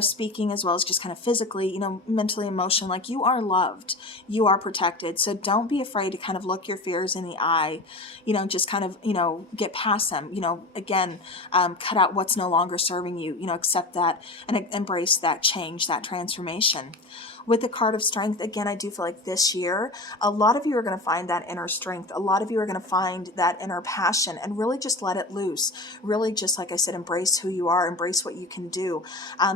speaking, as well as just kind of physically, mentally, emotionally, like you are loved, you are protected. So don't be afraid to kind of look your fears in the eye, just kind of, get past them, again, cut out what's no longer serving you, accept that and embrace that change, that transformation. With the card of strength, again, I do feel like this year, a lot of you are going to find that inner strength. A lot of you are going to find that inner passion and really just let it loose. Really just, like I said, embrace who you are, embrace what you can do.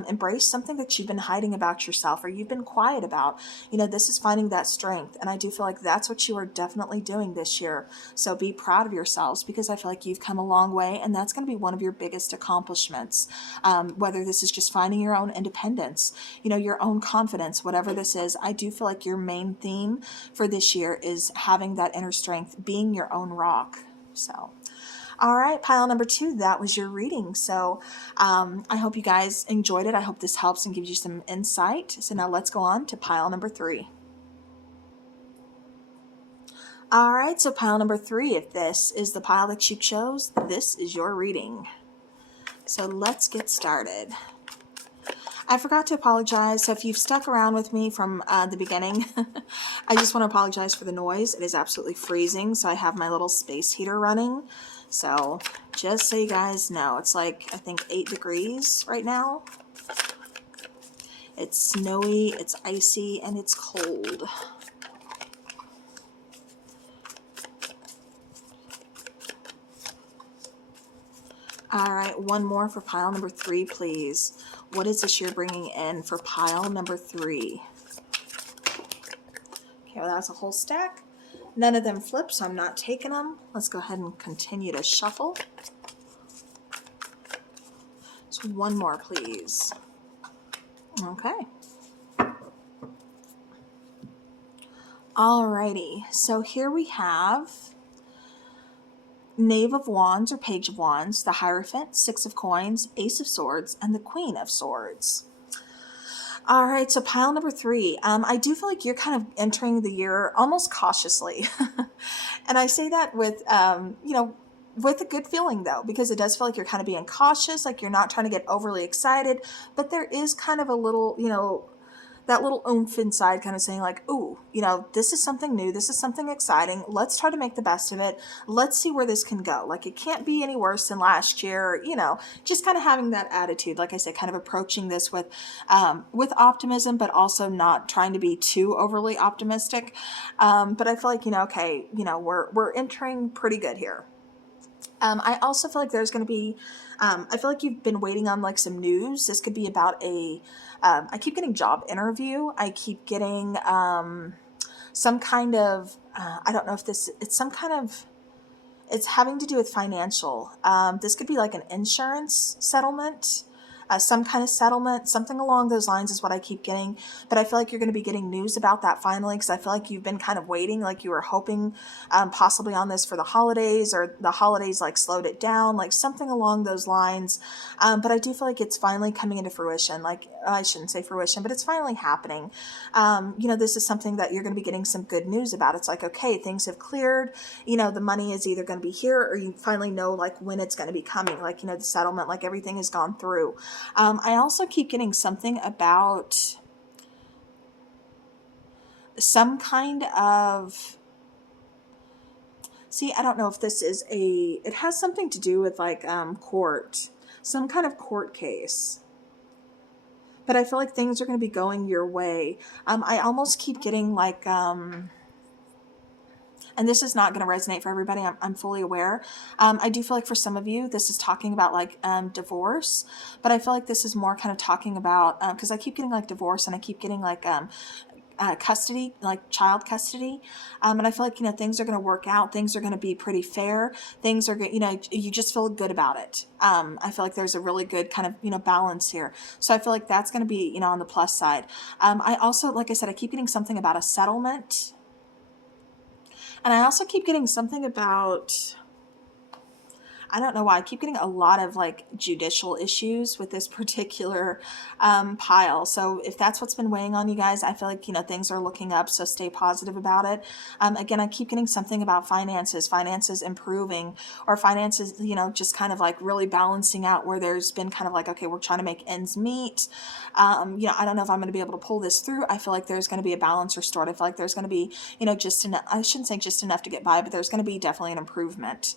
Embrace something that you've been hiding about yourself or you've been quiet about. This is finding that strength. And I do feel like that's what you are definitely doing this year. So be proud of yourselves, because I feel like you've come a long way, and that's going to be one of your biggest accomplishments. Whether this is just finding your own independence, your own confidence, whatever this is, I do feel like your main theme for this year is having that inner strength, being your own rock. So, all right, pile number 2, that was your reading. So I hope you guys enjoyed it. I hope this helps and gives you some insight. So now let's go on to pile number 3. All right, so pile number 3, if this is the pile that you chose, this is your reading. So let's get started. I forgot to apologize. So if you've stuck around with me from the beginning, I just want to apologize for the noise. It is absolutely freezing. So I have my little space heater running. So just so you guys know, it's like, I think 8 degrees right now. It's snowy, it's icy, and it's cold. All right, one more for pile number 3, please. What is this you're bringing in for pile number 3? Okay, well, that's a whole stack. None of them flip, so I'm not taking them. Let's go ahead and continue to shuffle. So one more, please. Okay. Alrighty, so here we have Knave of Wands or Page of Wands, the Hierophant, 6 of Coins, Ace of Swords, and the Queen of Swords. All right, so pile number 3. I do feel like you're kind of entering the year almost cautiously. And I say that with, with a good feeling, though, because it does feel like you're kind of being cautious, like you're not trying to get overly excited, but there is kind of a little, that little oomph inside kind of saying like, ooh, this is something new. This is something exciting. Let's try to make the best of it. Let's see where this can go. Like, it can't be any worse than last year, just kind of having that attitude. Like I said, kind of approaching this with optimism, but also not trying to be too overly optimistic. But I feel like, okay, we're entering pretty good here. I also feel like there's going to be, I feel like you've been waiting on like some news. This could be about I keep getting job interview. I keep getting some kind of, I don't know if it's some kind of, it's having to do with financial. This could be like an insurance settlement. some kind of settlement, something along those lines is what I keep getting. But I feel like you're going to be getting news about that finally, because I feel like you've been kind of waiting, like you were hoping possibly on this for the holidays, or the holidays like slowed it down, like something along those lines. But I do feel like it's finally coming into fruition. Like, I shouldn't say fruition, but it's finally happening. This is something that you're going to be getting some good news about. It's like, okay, things have cleared. The money is either going to be here, or you finally know like when it's going to be coming. Like, the settlement, like everything has gone through. I also keep getting something about some kind of, see, I don't know if this is it has something to do with like court, some kind of court case. But I feel like things are going to be going your way. I almost keep getting like, and this is not going to resonate for everybody, I'm fully aware. I do feel like for some of you, this is talking about like divorce, but I feel like this is more kind of talking about, because I keep getting like divorce, and I keep getting like custody, like child custody. And I feel like, things are going to work out. Things are going to be pretty fair. Things are good. You just feel good about it. I feel like there's a really good kind of, balance here. So I feel like that's going to be, on the plus side. I also, like I said, I keep getting something about a settlement. And I also keep getting something about, I don't know why, I keep getting a lot of like judicial issues with this particular pile. So if that's what's been weighing on you guys, I feel like, things are looking up. So stay positive about it. Again, I keep getting something about finances improving, or finances, just kind of like really balancing out where there's been kind of like, okay, we're trying to make ends meet. I don't know if I'm going to be able to pull this through. I feel like there's going to be a balance restored. I feel like there's going to be, just enough, I shouldn't say just enough to get by, but there's going to be definitely an improvement.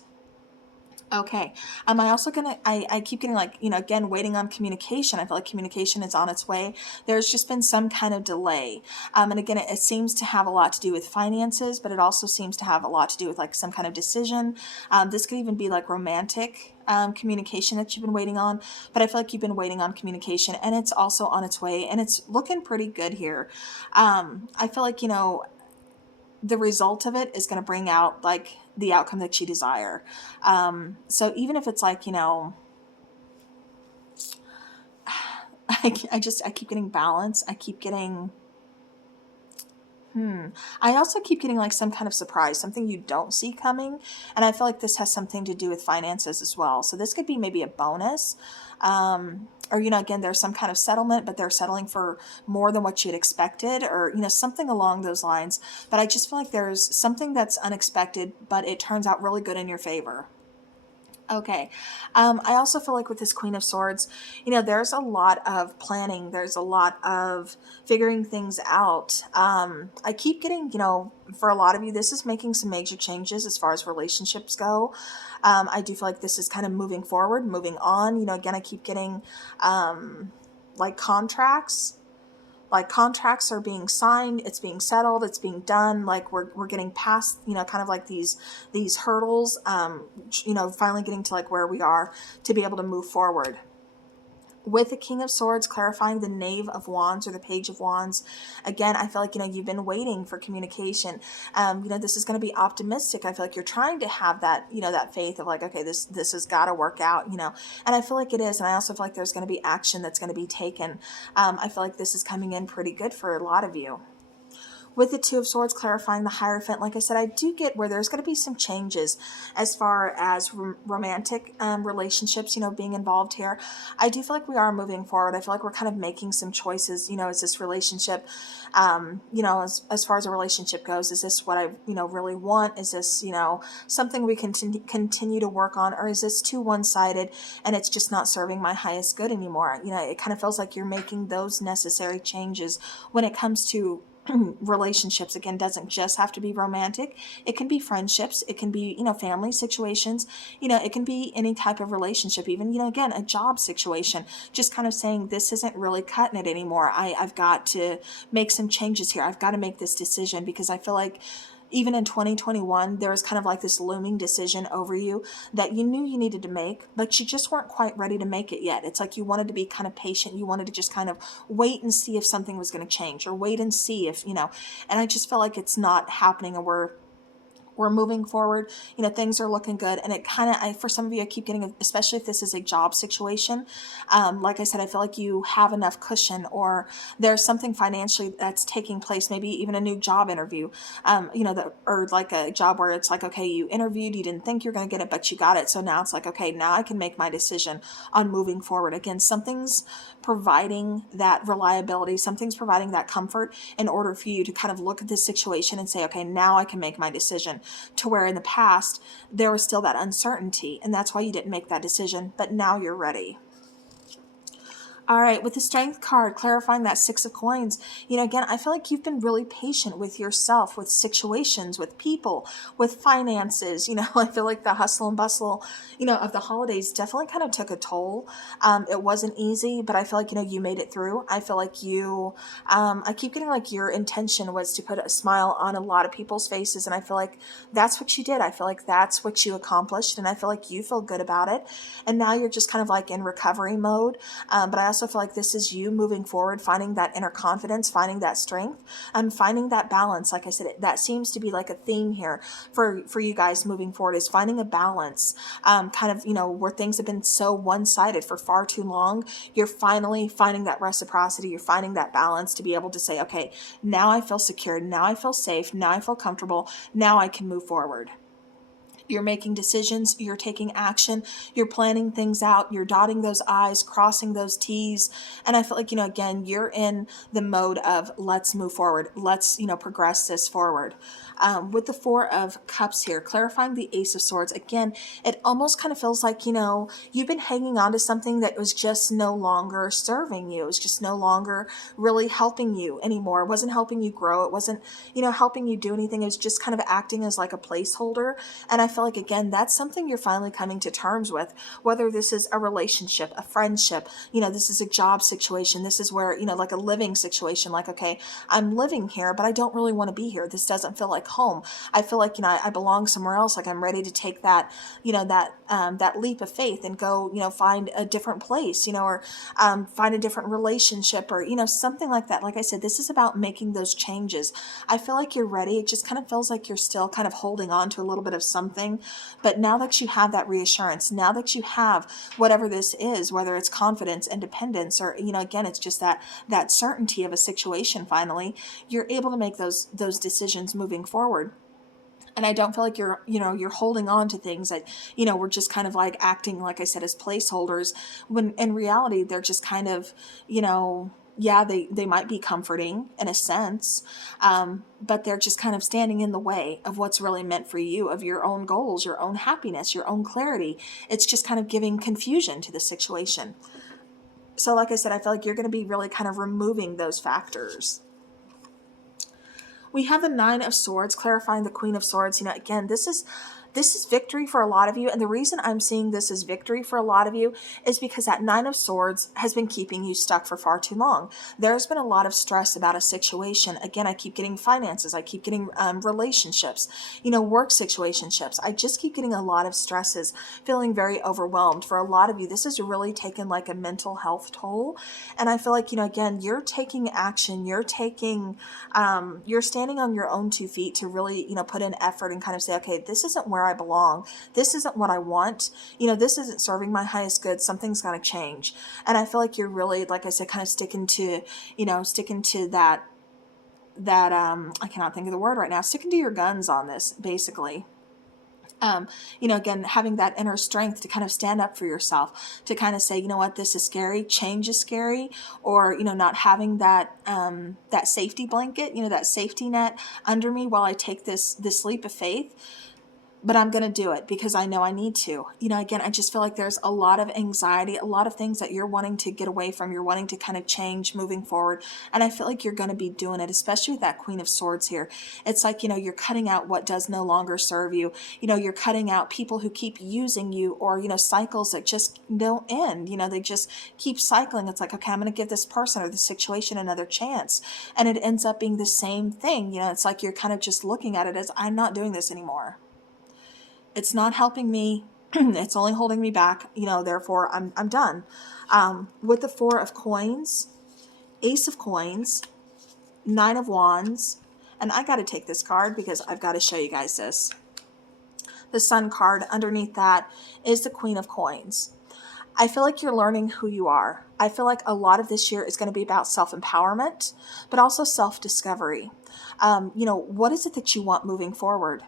Okay. I keep getting like, again, waiting on communication. I feel like communication is on its way. There's just been some kind of delay. And again, it seems to have a lot to do with finances, but it also seems to have a lot to do with like some kind of decision. This could even be like romantic communication that you've been waiting on, but I feel like you've been waiting on communication, and it's also on its way, and it's looking pretty good here. I feel like, the result of it is going to bring out like the outcome that you desire. So even if it's like, I keep getting balance. I keep getting, I also keep getting like some kind of surprise, something you don't see coming. And I feel like this has something to do with finances as well. So this could be maybe a bonus. Or, again, there's some kind of settlement, but they're settling for more than what you'd expected, or, something along those lines. But I just feel like there's something that's unexpected, but it turns out really good in your favor. Okay. I also feel like with this Queen of Swords, there's a lot of planning. There's a lot of figuring things out. I keep getting, for a lot of you, this is making some major changes as far as relationships go. I do feel like this is kind of moving forward, moving on. Again, I keep getting like contracts. Like contracts are being signed, it's being settled, it's being done. Like we're getting past, kind of like these hurdles, finally getting to like where we are to be able to move forward. With the King of Swords clarifying the Knave of Wands or the Page of Wands, again, I feel like, you've been waiting for communication. This is going to be optimistic. I feel like you're trying to have that, that faith of like, okay, this has got to work out, and I feel like it is. And I also feel like there's going to be action that's going to be taken. I feel like this is coming in pretty good for a lot of you. With the Two of Swords clarifying the Hierophant, like I said, I do get where there's going to be some changes as far as romantic relationships, being involved here. I do feel like we are moving forward. I feel like we're kind of making some choices, is this relationship, as far as a relationship goes, is this what I, really want? Is this, something we can continue to work on? Or is this too one-sided and it's just not serving my highest good anymore? It kind of feels like you're making those necessary changes when it comes to relationships. Again, doesn't just have to be romantic. It can be friendships. It can be, family situations. It can be any type of relationship, even, again, a job situation. Just kind of saying this isn't really cutting it anymore. I've got to make some changes here. I've got to make this decision, because I feel like even in 2021, there was kind of like this looming decision over you that you knew you needed to make, but you just weren't quite ready to make it yet. It's like you wanted to be kind of patient. You wanted to just kind of wait and see if something was going to change, or wait and see if, and I just felt like it's not happening, or we're moving forward. You know, things are looking good. And it kind of, for some of you, I keep getting, especially if this is a job situation, like I said, I feel like you have enough cushion, or there's something financially that's taking place, maybe even a new job interview, you know, or like a job where it's like, okay, you interviewed, you didn't think you're going to get it, but you got it. So now it's like, okay, now I can make my decision on moving forward. Again, something's providing that reliability, something's providing that comfort in order for you to kind of look at this situation and say, okay, now I can make my decision, to where in the past there was still that uncertainty, and that's why you didn't make that decision, but now you're ready. All right, with the Strength card, clarifying that Six of Coins, you know, again, I feel like you've been really patient with yourself, with situations, with people, with finances. You know, I feel like the hustle and bustle, you know, of the holidays definitely kind of took a toll. It wasn't easy, but I feel like, you know, you made it through. I feel like you, I keep getting like your intention was to put a smile on a lot of people's faces, and I feel like that's what you did. I feel like that's what you accomplished, and I feel like you feel good about it. And now you're just kind of like in recovery mode. But I also feel like this is you moving forward, finding that inner confidence, finding that strength, finding that balance. Like I said, that seems to be like a theme here for you guys moving forward, is finding a balance, kind of, you know, where things have been so one-sided for far too long. You're finally finding that reciprocity. You're finding that balance to be able to say, okay, now I feel secure. Now I feel safe. Now I feel comfortable. Now I can move forward. You're making decisions, you're taking action, you're planning things out, you're dotting those I's, crossing those T's. And I feel like, you know, again, you're in the mode of let's move forward. Let's, you know, progress this forward. With the Four of Cups here, clarifying the Ace of Swords, again, it almost kind of feels like, you know, you've been hanging on to something that was just no longer serving you. It was just no longer really helping you anymore. It wasn't helping you grow. It wasn't, you know, helping you do anything. It was just kind of acting as like a placeholder. And I feel like, again, that's something you're finally coming to terms with, whether this is a relationship, a friendship, you know, this is a job situation. This is where, you know, like a living situation, like, okay, I'm living here, but I don't really want to be here. This doesn't feel like home. I feel like, you know, I belong somewhere else. Like I'm ready to take that, you know, that leap of faith and go, you know, find a different place, you know, or find a different relationship, or, you know, something like that. Like I said, this is about making those changes. I feel like you're ready. It just kind of feels like you're still kind of holding on to a little bit of something. But now that you have that reassurance, now that you have whatever this is, whether it's confidence, independence, or, you know, again, it's just that certainty of a situation, finally, you're able to make those decisions moving forward. And I don't feel like you're, you know, you're holding on to things that, you know, we're just kind of like acting, like I said, as placeholders, when in reality, they're just kind of, you know, yeah, they might be comforting in a sense, but they're just kind of standing in the way of what's really meant for you, of your own goals, your own happiness, your own clarity. It's just kind of giving confusion to the situation. So like I said, I feel like you're going to be really kind of removing those factors. We have the Nine of Swords, clarifying the Queen of Swords. You know, again, this is victory for a lot of you. And the reason I'm seeing this as victory for a lot of you is because that Nine of Swords has been keeping you stuck for far too long. There's been a lot of stress about a situation. Again, I keep getting finances. I keep getting relationships, you know, work situationships. I just keep getting a lot of stresses, feeling very overwhelmed. For a lot of you, this has really taken like a mental health toll. And I feel like, you know, again, you're taking action. You're taking, you're standing on your own 2 feet to really, you know, put in effort and kind of say, okay, this isn't where I belong. This isn't what I want. You know, this isn't serving my highest good. Something's got to change. And I feel like you're really, like I said, kind of sticking to that, I cannot think of the word right now, sticking to your guns on this, basically. You know, again, having that inner strength to kind of stand up for yourself, to kind of say, you know what, this is scary, change is scary, or, you know, not having that, that safety blanket, you know, that safety net under me while I take this leap of faith. But I'm going to do it because I know I need to. You know, again, I just feel like there's a lot of anxiety, a lot of things that you're wanting to get away from. You're wanting to kind of change moving forward. And I feel like you're going to be doing it, especially with that Queen of Swords here. It's like, you know, you're cutting out what does no longer serve you. You know, you're cutting out people who keep using you, or, you know, cycles that just don't end. You know, they just keep cycling. It's like, okay, I'm going to give this person or this situation another chance. And it ends up being the same thing. You know, it's like you're kind of just looking at it as, I'm not doing this anymore. It's not helping me. It's only holding me back, you know, therefore I'm done. With the Four of Coins, Ace of Coins, Nine of Wands, and I got to take this card because I've got to show you guys this. The Sun card underneath that is the Queen of Coins. I feel like you're learning who you are. I feel like a lot of this year is going to be about self-empowerment, but also self-discovery. What is it that you want moving forward?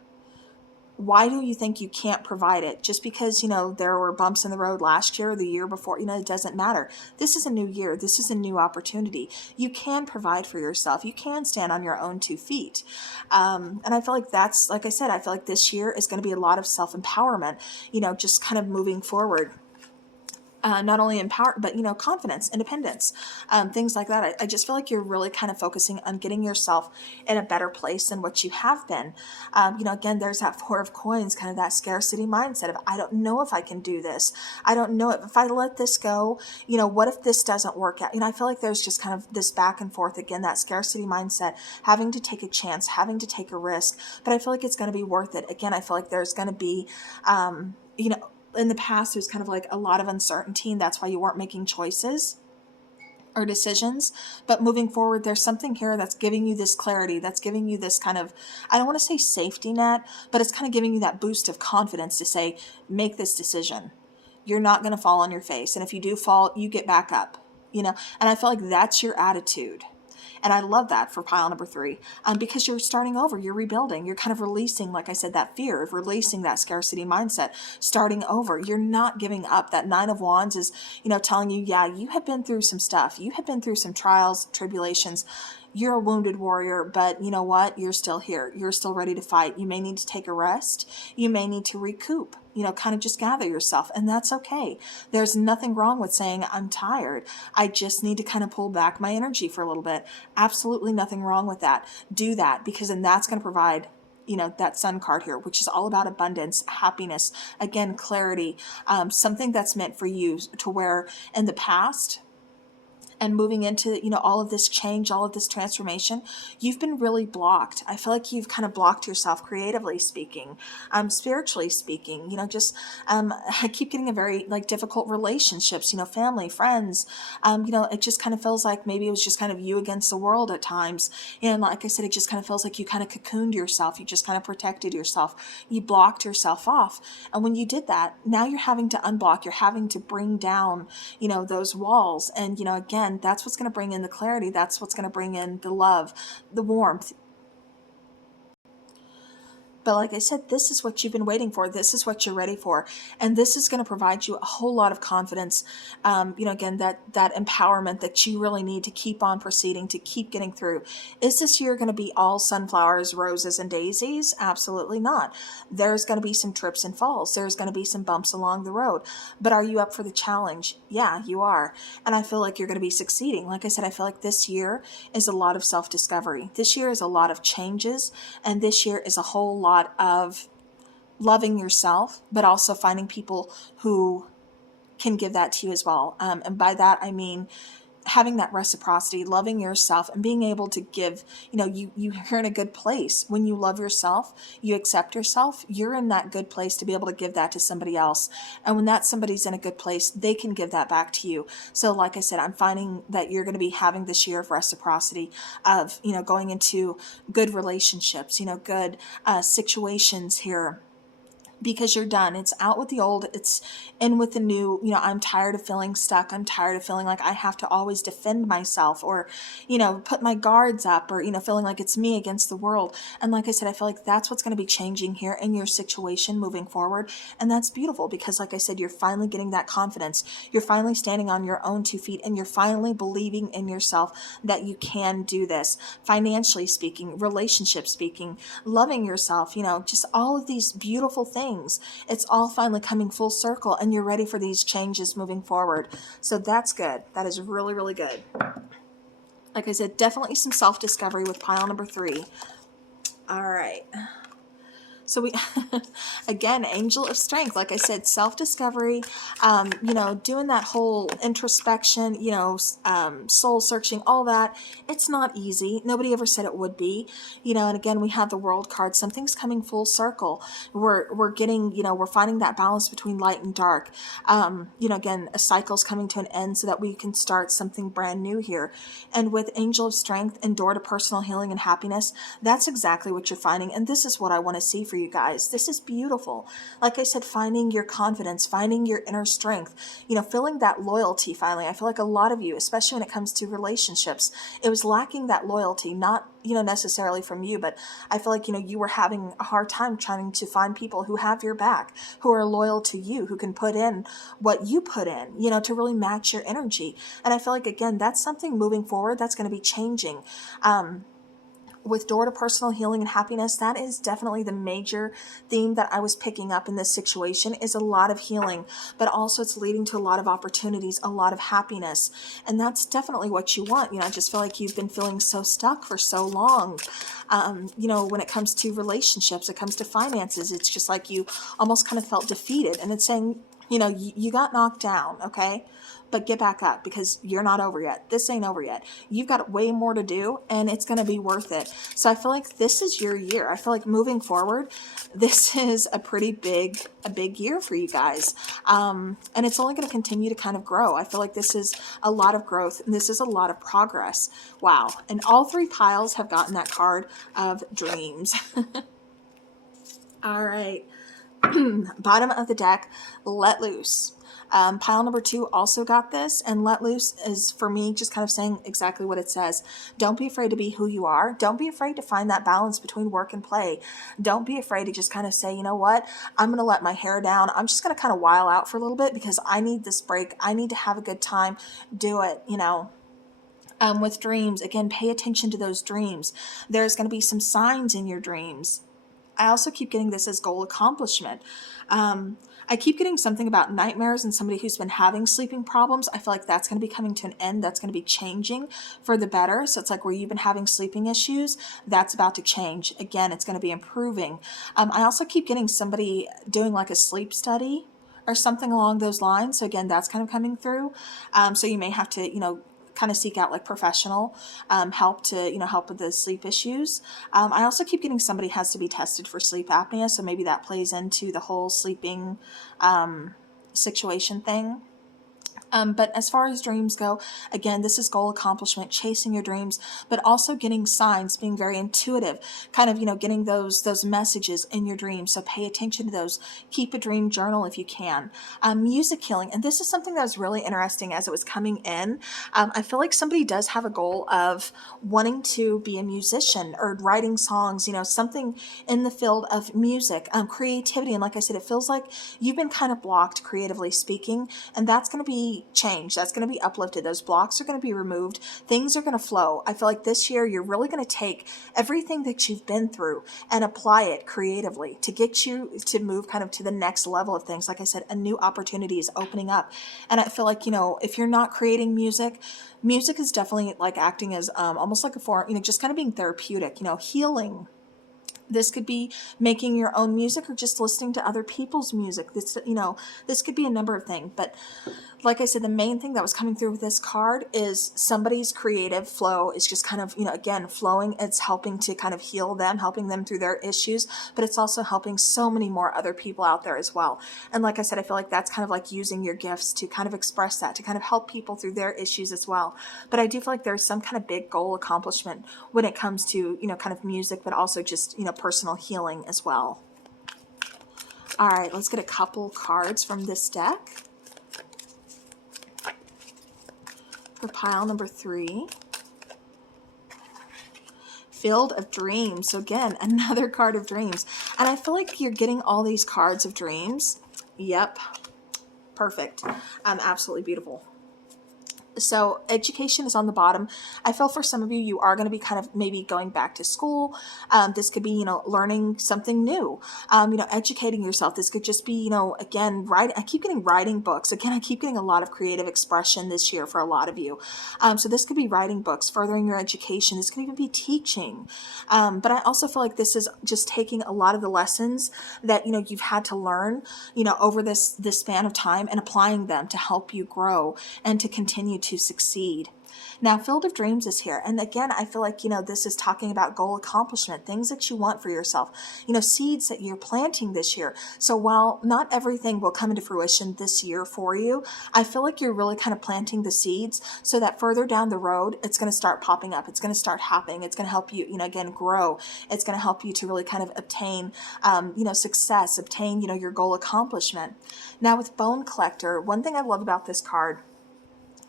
Why do you think you can't provide it? Just because, there were bumps in the road last year or the year before, it doesn't matter. This is a new year. This is a new opportunity. You can provide for yourself. You can stand on your own 2 feet. And I feel like that's, like I said, I feel like this year is going to be a lot of self-empowerment, just kind of moving forward. Not only empower, but, confidence, independence, things like that. I just feel like you're really kind of focusing on getting yourself in a better place than what you have been. Again, there's that 4 of Coins, kind of that scarcity mindset of, I don't know if I can do this. I don't know if I let this go, what if this doesn't work out? I feel like there's just kind of this back and forth, again, that scarcity mindset, having to take a chance, having to take a risk, but I feel like it's going to be worth it. Again, I feel like there's going to be, in the past, there's kind of like a lot of uncertainty, and that's why you weren't making choices or decisions. But moving forward, there's something here that's giving you this clarity, that's giving you this kind of, I don't want to say safety net, but it's kind of giving you that boost of confidence to say, make this decision. You're not going to fall on your face. And if you do fall, you get back up, and I feel like that's your attitude. And I love that for pile number 3, because you're starting over, you're rebuilding, you're kind of releasing, like I said, that fear of releasing that scarcity mindset, starting over. You're not giving up. That 9 of Wands is, telling you, yeah, you have been through some stuff. You have been through some trials, tribulations. You're a wounded warrior, but you know what? You're still here. You're still ready to fight. You may need to take a rest. You may need to recoup, kind of just gather yourself, and that's okay. There's nothing wrong with saying, I'm tired. I just need to kind of pull back my energy for a little bit. Absolutely nothing wrong with that. Do that, because then that's going to provide, that Sun card here, which is all about abundance, happiness, again, clarity, something that's meant for you, to where in the past, and moving into, all of this change, all of this transformation, you've been really blocked. I feel like you've kind of blocked yourself, creatively speaking, spiritually speaking, I keep getting a very difficult relationships, family, friends, it just kind of feels like maybe it was just kind of you against the world at times. And like I said, it just kind of feels like you kind of cocooned yourself. You just kind of protected yourself. You blocked yourself off. And when you did that, now you're having to unblock, you're having to bring down, those walls. And, again, that's what's going to bring in the clarity. That's what's going to bring in the love, the warmth. But like I said, this is what you've been waiting for. This is what you're ready for. And this is going to provide you a whole lot of confidence. Again, that empowerment that you really need to keep on proceeding, to keep getting through. Is this year going to be all sunflowers, roses, and daisies? Absolutely not. There's going to be some trips and falls. There's going to be some bumps along the road. But are you up for the challenge? Yeah, you are. And I feel like you're going to be succeeding. Like I said, I feel like this year is a lot of self-discovery. This year is a lot of changes. And this year is a whole lot of loving yourself, but also finding people who can give that to you as well. And by that, I mean having that reciprocity, loving yourself, and being able to give, you're in a good place. When you love yourself, you accept yourself, you're in that good place to be able to give that to somebody else. And when that somebody's in a good place, they can give that back to you. So like I said, I'm finding that you're going to be having this year of reciprocity, of, going into good relationships, good situations here, because you're done. It's out with the old, it's in with the new. I'm tired of feeling stuck. I'm tired of feeling like I have to always defend myself, or, put my guards up, or, feeling like it's me against the world. And like I said, I feel like that's what's going to be changing here in your situation moving forward. And that's beautiful, because like I said, you're finally getting that confidence. You're finally standing on your own 2 feet, and you're finally believing in yourself that you can do this. Financially speaking, relationship speaking, loving yourself, just all of these beautiful things. It's all finally coming full circle, and you're ready for these changes moving forward. So that's good. That is really, really good. Like I said, definitely some self-discovery with pile number 3. All right. So we, again, Angel of Strength, like I said, self-discovery, doing that whole introspection, soul searching, all that. It's not easy. Nobody ever said it would be, and again, we have the World card. Something's coming full circle. We're getting, we're finding that balance between light and dark. Again, a cycle's coming to an end so that we can start something brand new here. And with Angel of Strength and door to personal healing and happiness, that's exactly what you're finding. And this is what I want to see for you guys. This is beautiful. Like I said, finding your confidence, finding your inner strength, feeling that loyalty finally. I feel like a lot of you, especially when it comes to relationships, it was lacking that loyalty, not, necessarily from you, but I feel like, you were having a hard time trying to find people who have your back, who are loyal to you, who can put in what you put in, to really match your energy. And I feel like, again, that's something moving forward that's going to be changing. With door to personal healing and happiness, that is definitely the major theme that I was picking up in this situation, is a lot of healing, but also it's leading to a lot of opportunities, a lot of happiness. And that's definitely what you want. I just feel like you've been feeling so stuck for so long. When it comes to relationships, it comes to finances, it's just like you almost kind of felt defeated, and it's saying, you got knocked down, okay? But get back up, because you're not over yet. This ain't over yet. You've got way more to do, and it's going to be worth it. So I feel like this is your year. I feel like moving forward, this is a big year for you guys. And it's only going to continue to kind of grow. I feel like this is a lot of growth, and this is a lot of progress. Wow. And all three piles have gotten that card of dreams. All right. Bottom of the deck, let loose. Pile number 2 also got this, and let loose is, for me, just kind of saying exactly what it says. Don't be afraid to be who you are. Don't be afraid to find that balance between work and play. Don't be afraid to just kind of say, you know what, I'm going to let my hair down. I'm just going to kind of while out for a little bit because I need this break. I need to have a good time. Do it, with dreams, again, pay attention to those dreams. There's going to be some signs in your dreams. I also keep getting this as goal accomplishment. I keep getting something about nightmares and somebody who's been having sleeping problems. I feel like that's going to be coming to an end. That's going to be changing for the better. So it's like where you've been having sleeping issues, that's about to change. Again, it's going to be improving. I also keep getting somebody doing like a sleep study or something along those lines. So again, that's kind of coming through. So you may have to, kind of seek out like professional help to, help with the sleep issues. I also keep getting somebody has to be tested for sleep apnea. So maybe that plays into the whole sleeping situation thing. But as far as dreams go, again, this is goal accomplishment, chasing your dreams, but also getting signs, being very intuitive, kind of, getting those messages in your dreams. So pay attention to those. Keep a dream journal if you can. Music healing. And this is something that was really interesting as it was coming in. I feel like somebody does have a goal of wanting to be a musician or writing songs, something in the field of music, creativity. And like I said, it feels like you've been kind of blocked creatively speaking, and that's going to be changed. That's going to be uplifted. Those blocks are going to be removed. Things are going to flow. I feel like this year you're really going to take everything that you've been through and apply it creatively to get you to move kind of to the next level of things. Like I said, a new opportunity is opening up. And I feel like, if you're not creating music, music is definitely like acting as almost like a form, just kind of being therapeutic, healing. This could be making your own music or just listening to other people's music. This could be a number of things. But like I said, the main thing that was coming through with this card is somebody's creative flow is just kind of, again, flowing. It's helping to kind of heal them, helping them through their issues, but it's also helping so many more other people out there as well. And like I said, I feel like that's kind of like using your gifts to kind of express that, to kind of help people through their issues as well. But I do feel like there's some kind of big goal accomplishment when it comes to, kind of music, but also just, personal healing as well. All right, let's get a couple cards from this deck for pile number 3. Field of Dreams. So again, another card of dreams. And I feel like you're getting all these cards of dreams. Yep. Perfect. Absolutely beautiful. So education is on the bottom. I feel for some of you, you are going to be kind of maybe going back to school. This could be, learning something new, educating yourself. This could just be, again, writing. I keep getting writing books. Again, I keep getting a lot of creative expression this year for a lot of you. So this could be writing books, furthering your education. This could even be teaching. But I also feel like this is just taking a lot of the lessons that, you've had to learn, over this span of time and applying them to help you grow and to continue to succeed. Now, Field of Dreams is here. And again, I feel like, this is talking about goal accomplishment, things that you want for yourself, seeds that you're planting this year. So while not everything will come into fruition this year for you, I feel like you're really kind of planting the seeds so that further down the road, it's going to start popping up. It's going to start happening. It's going to help you, again, grow. It's going to help you to really kind of obtain, success, obtain, your goal accomplishment. Now with Bone Collector, one thing I love about this card,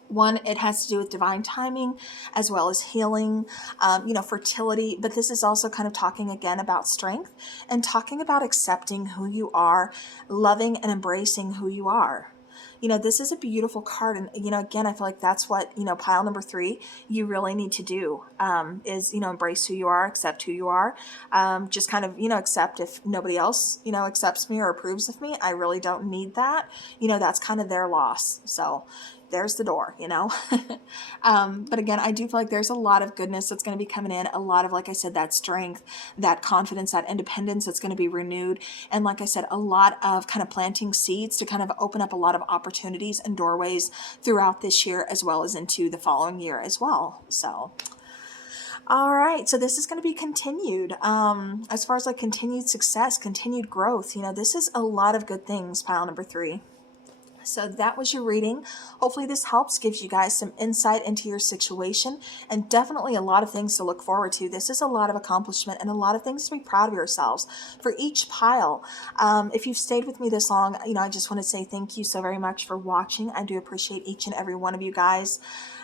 one, it has to do with divine timing as well as healing, fertility. But this is also kind of talking again about strength and talking about accepting who you are, loving and embracing who you are. This is a beautiful card. And, again, I feel like that's what, pile number 3, you really need to do, is, embrace who you are, accept who you are. Just kind of, accept if nobody else, accepts me or approves of me. I really don't need that. That's kind of their loss. So there's the door, but again, I do feel like there's a lot of goodness that's going to be coming in, a lot of, like I said, that strength, that confidence, that independence that's going to be renewed. And like I said, a lot of kind of planting seeds to kind of open up a lot of opportunities and doorways throughout this year, as well as into the following year as well. So all right, so this is going to be continued. As far as like continued success, continued growth, this is a lot of good things, pile number 3. So that was your reading. Hopefully this helps, gives you guys some insight into your situation, and definitely a lot of things to look forward to. This is a lot of accomplishment and a lot of things to be proud of yourselves for each pile. If you've stayed with me this long, I just want to say thank you so very much for watching. I do appreciate each and every one of you guys.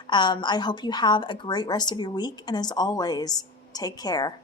I hope you have a great rest of your week, and as always, take care.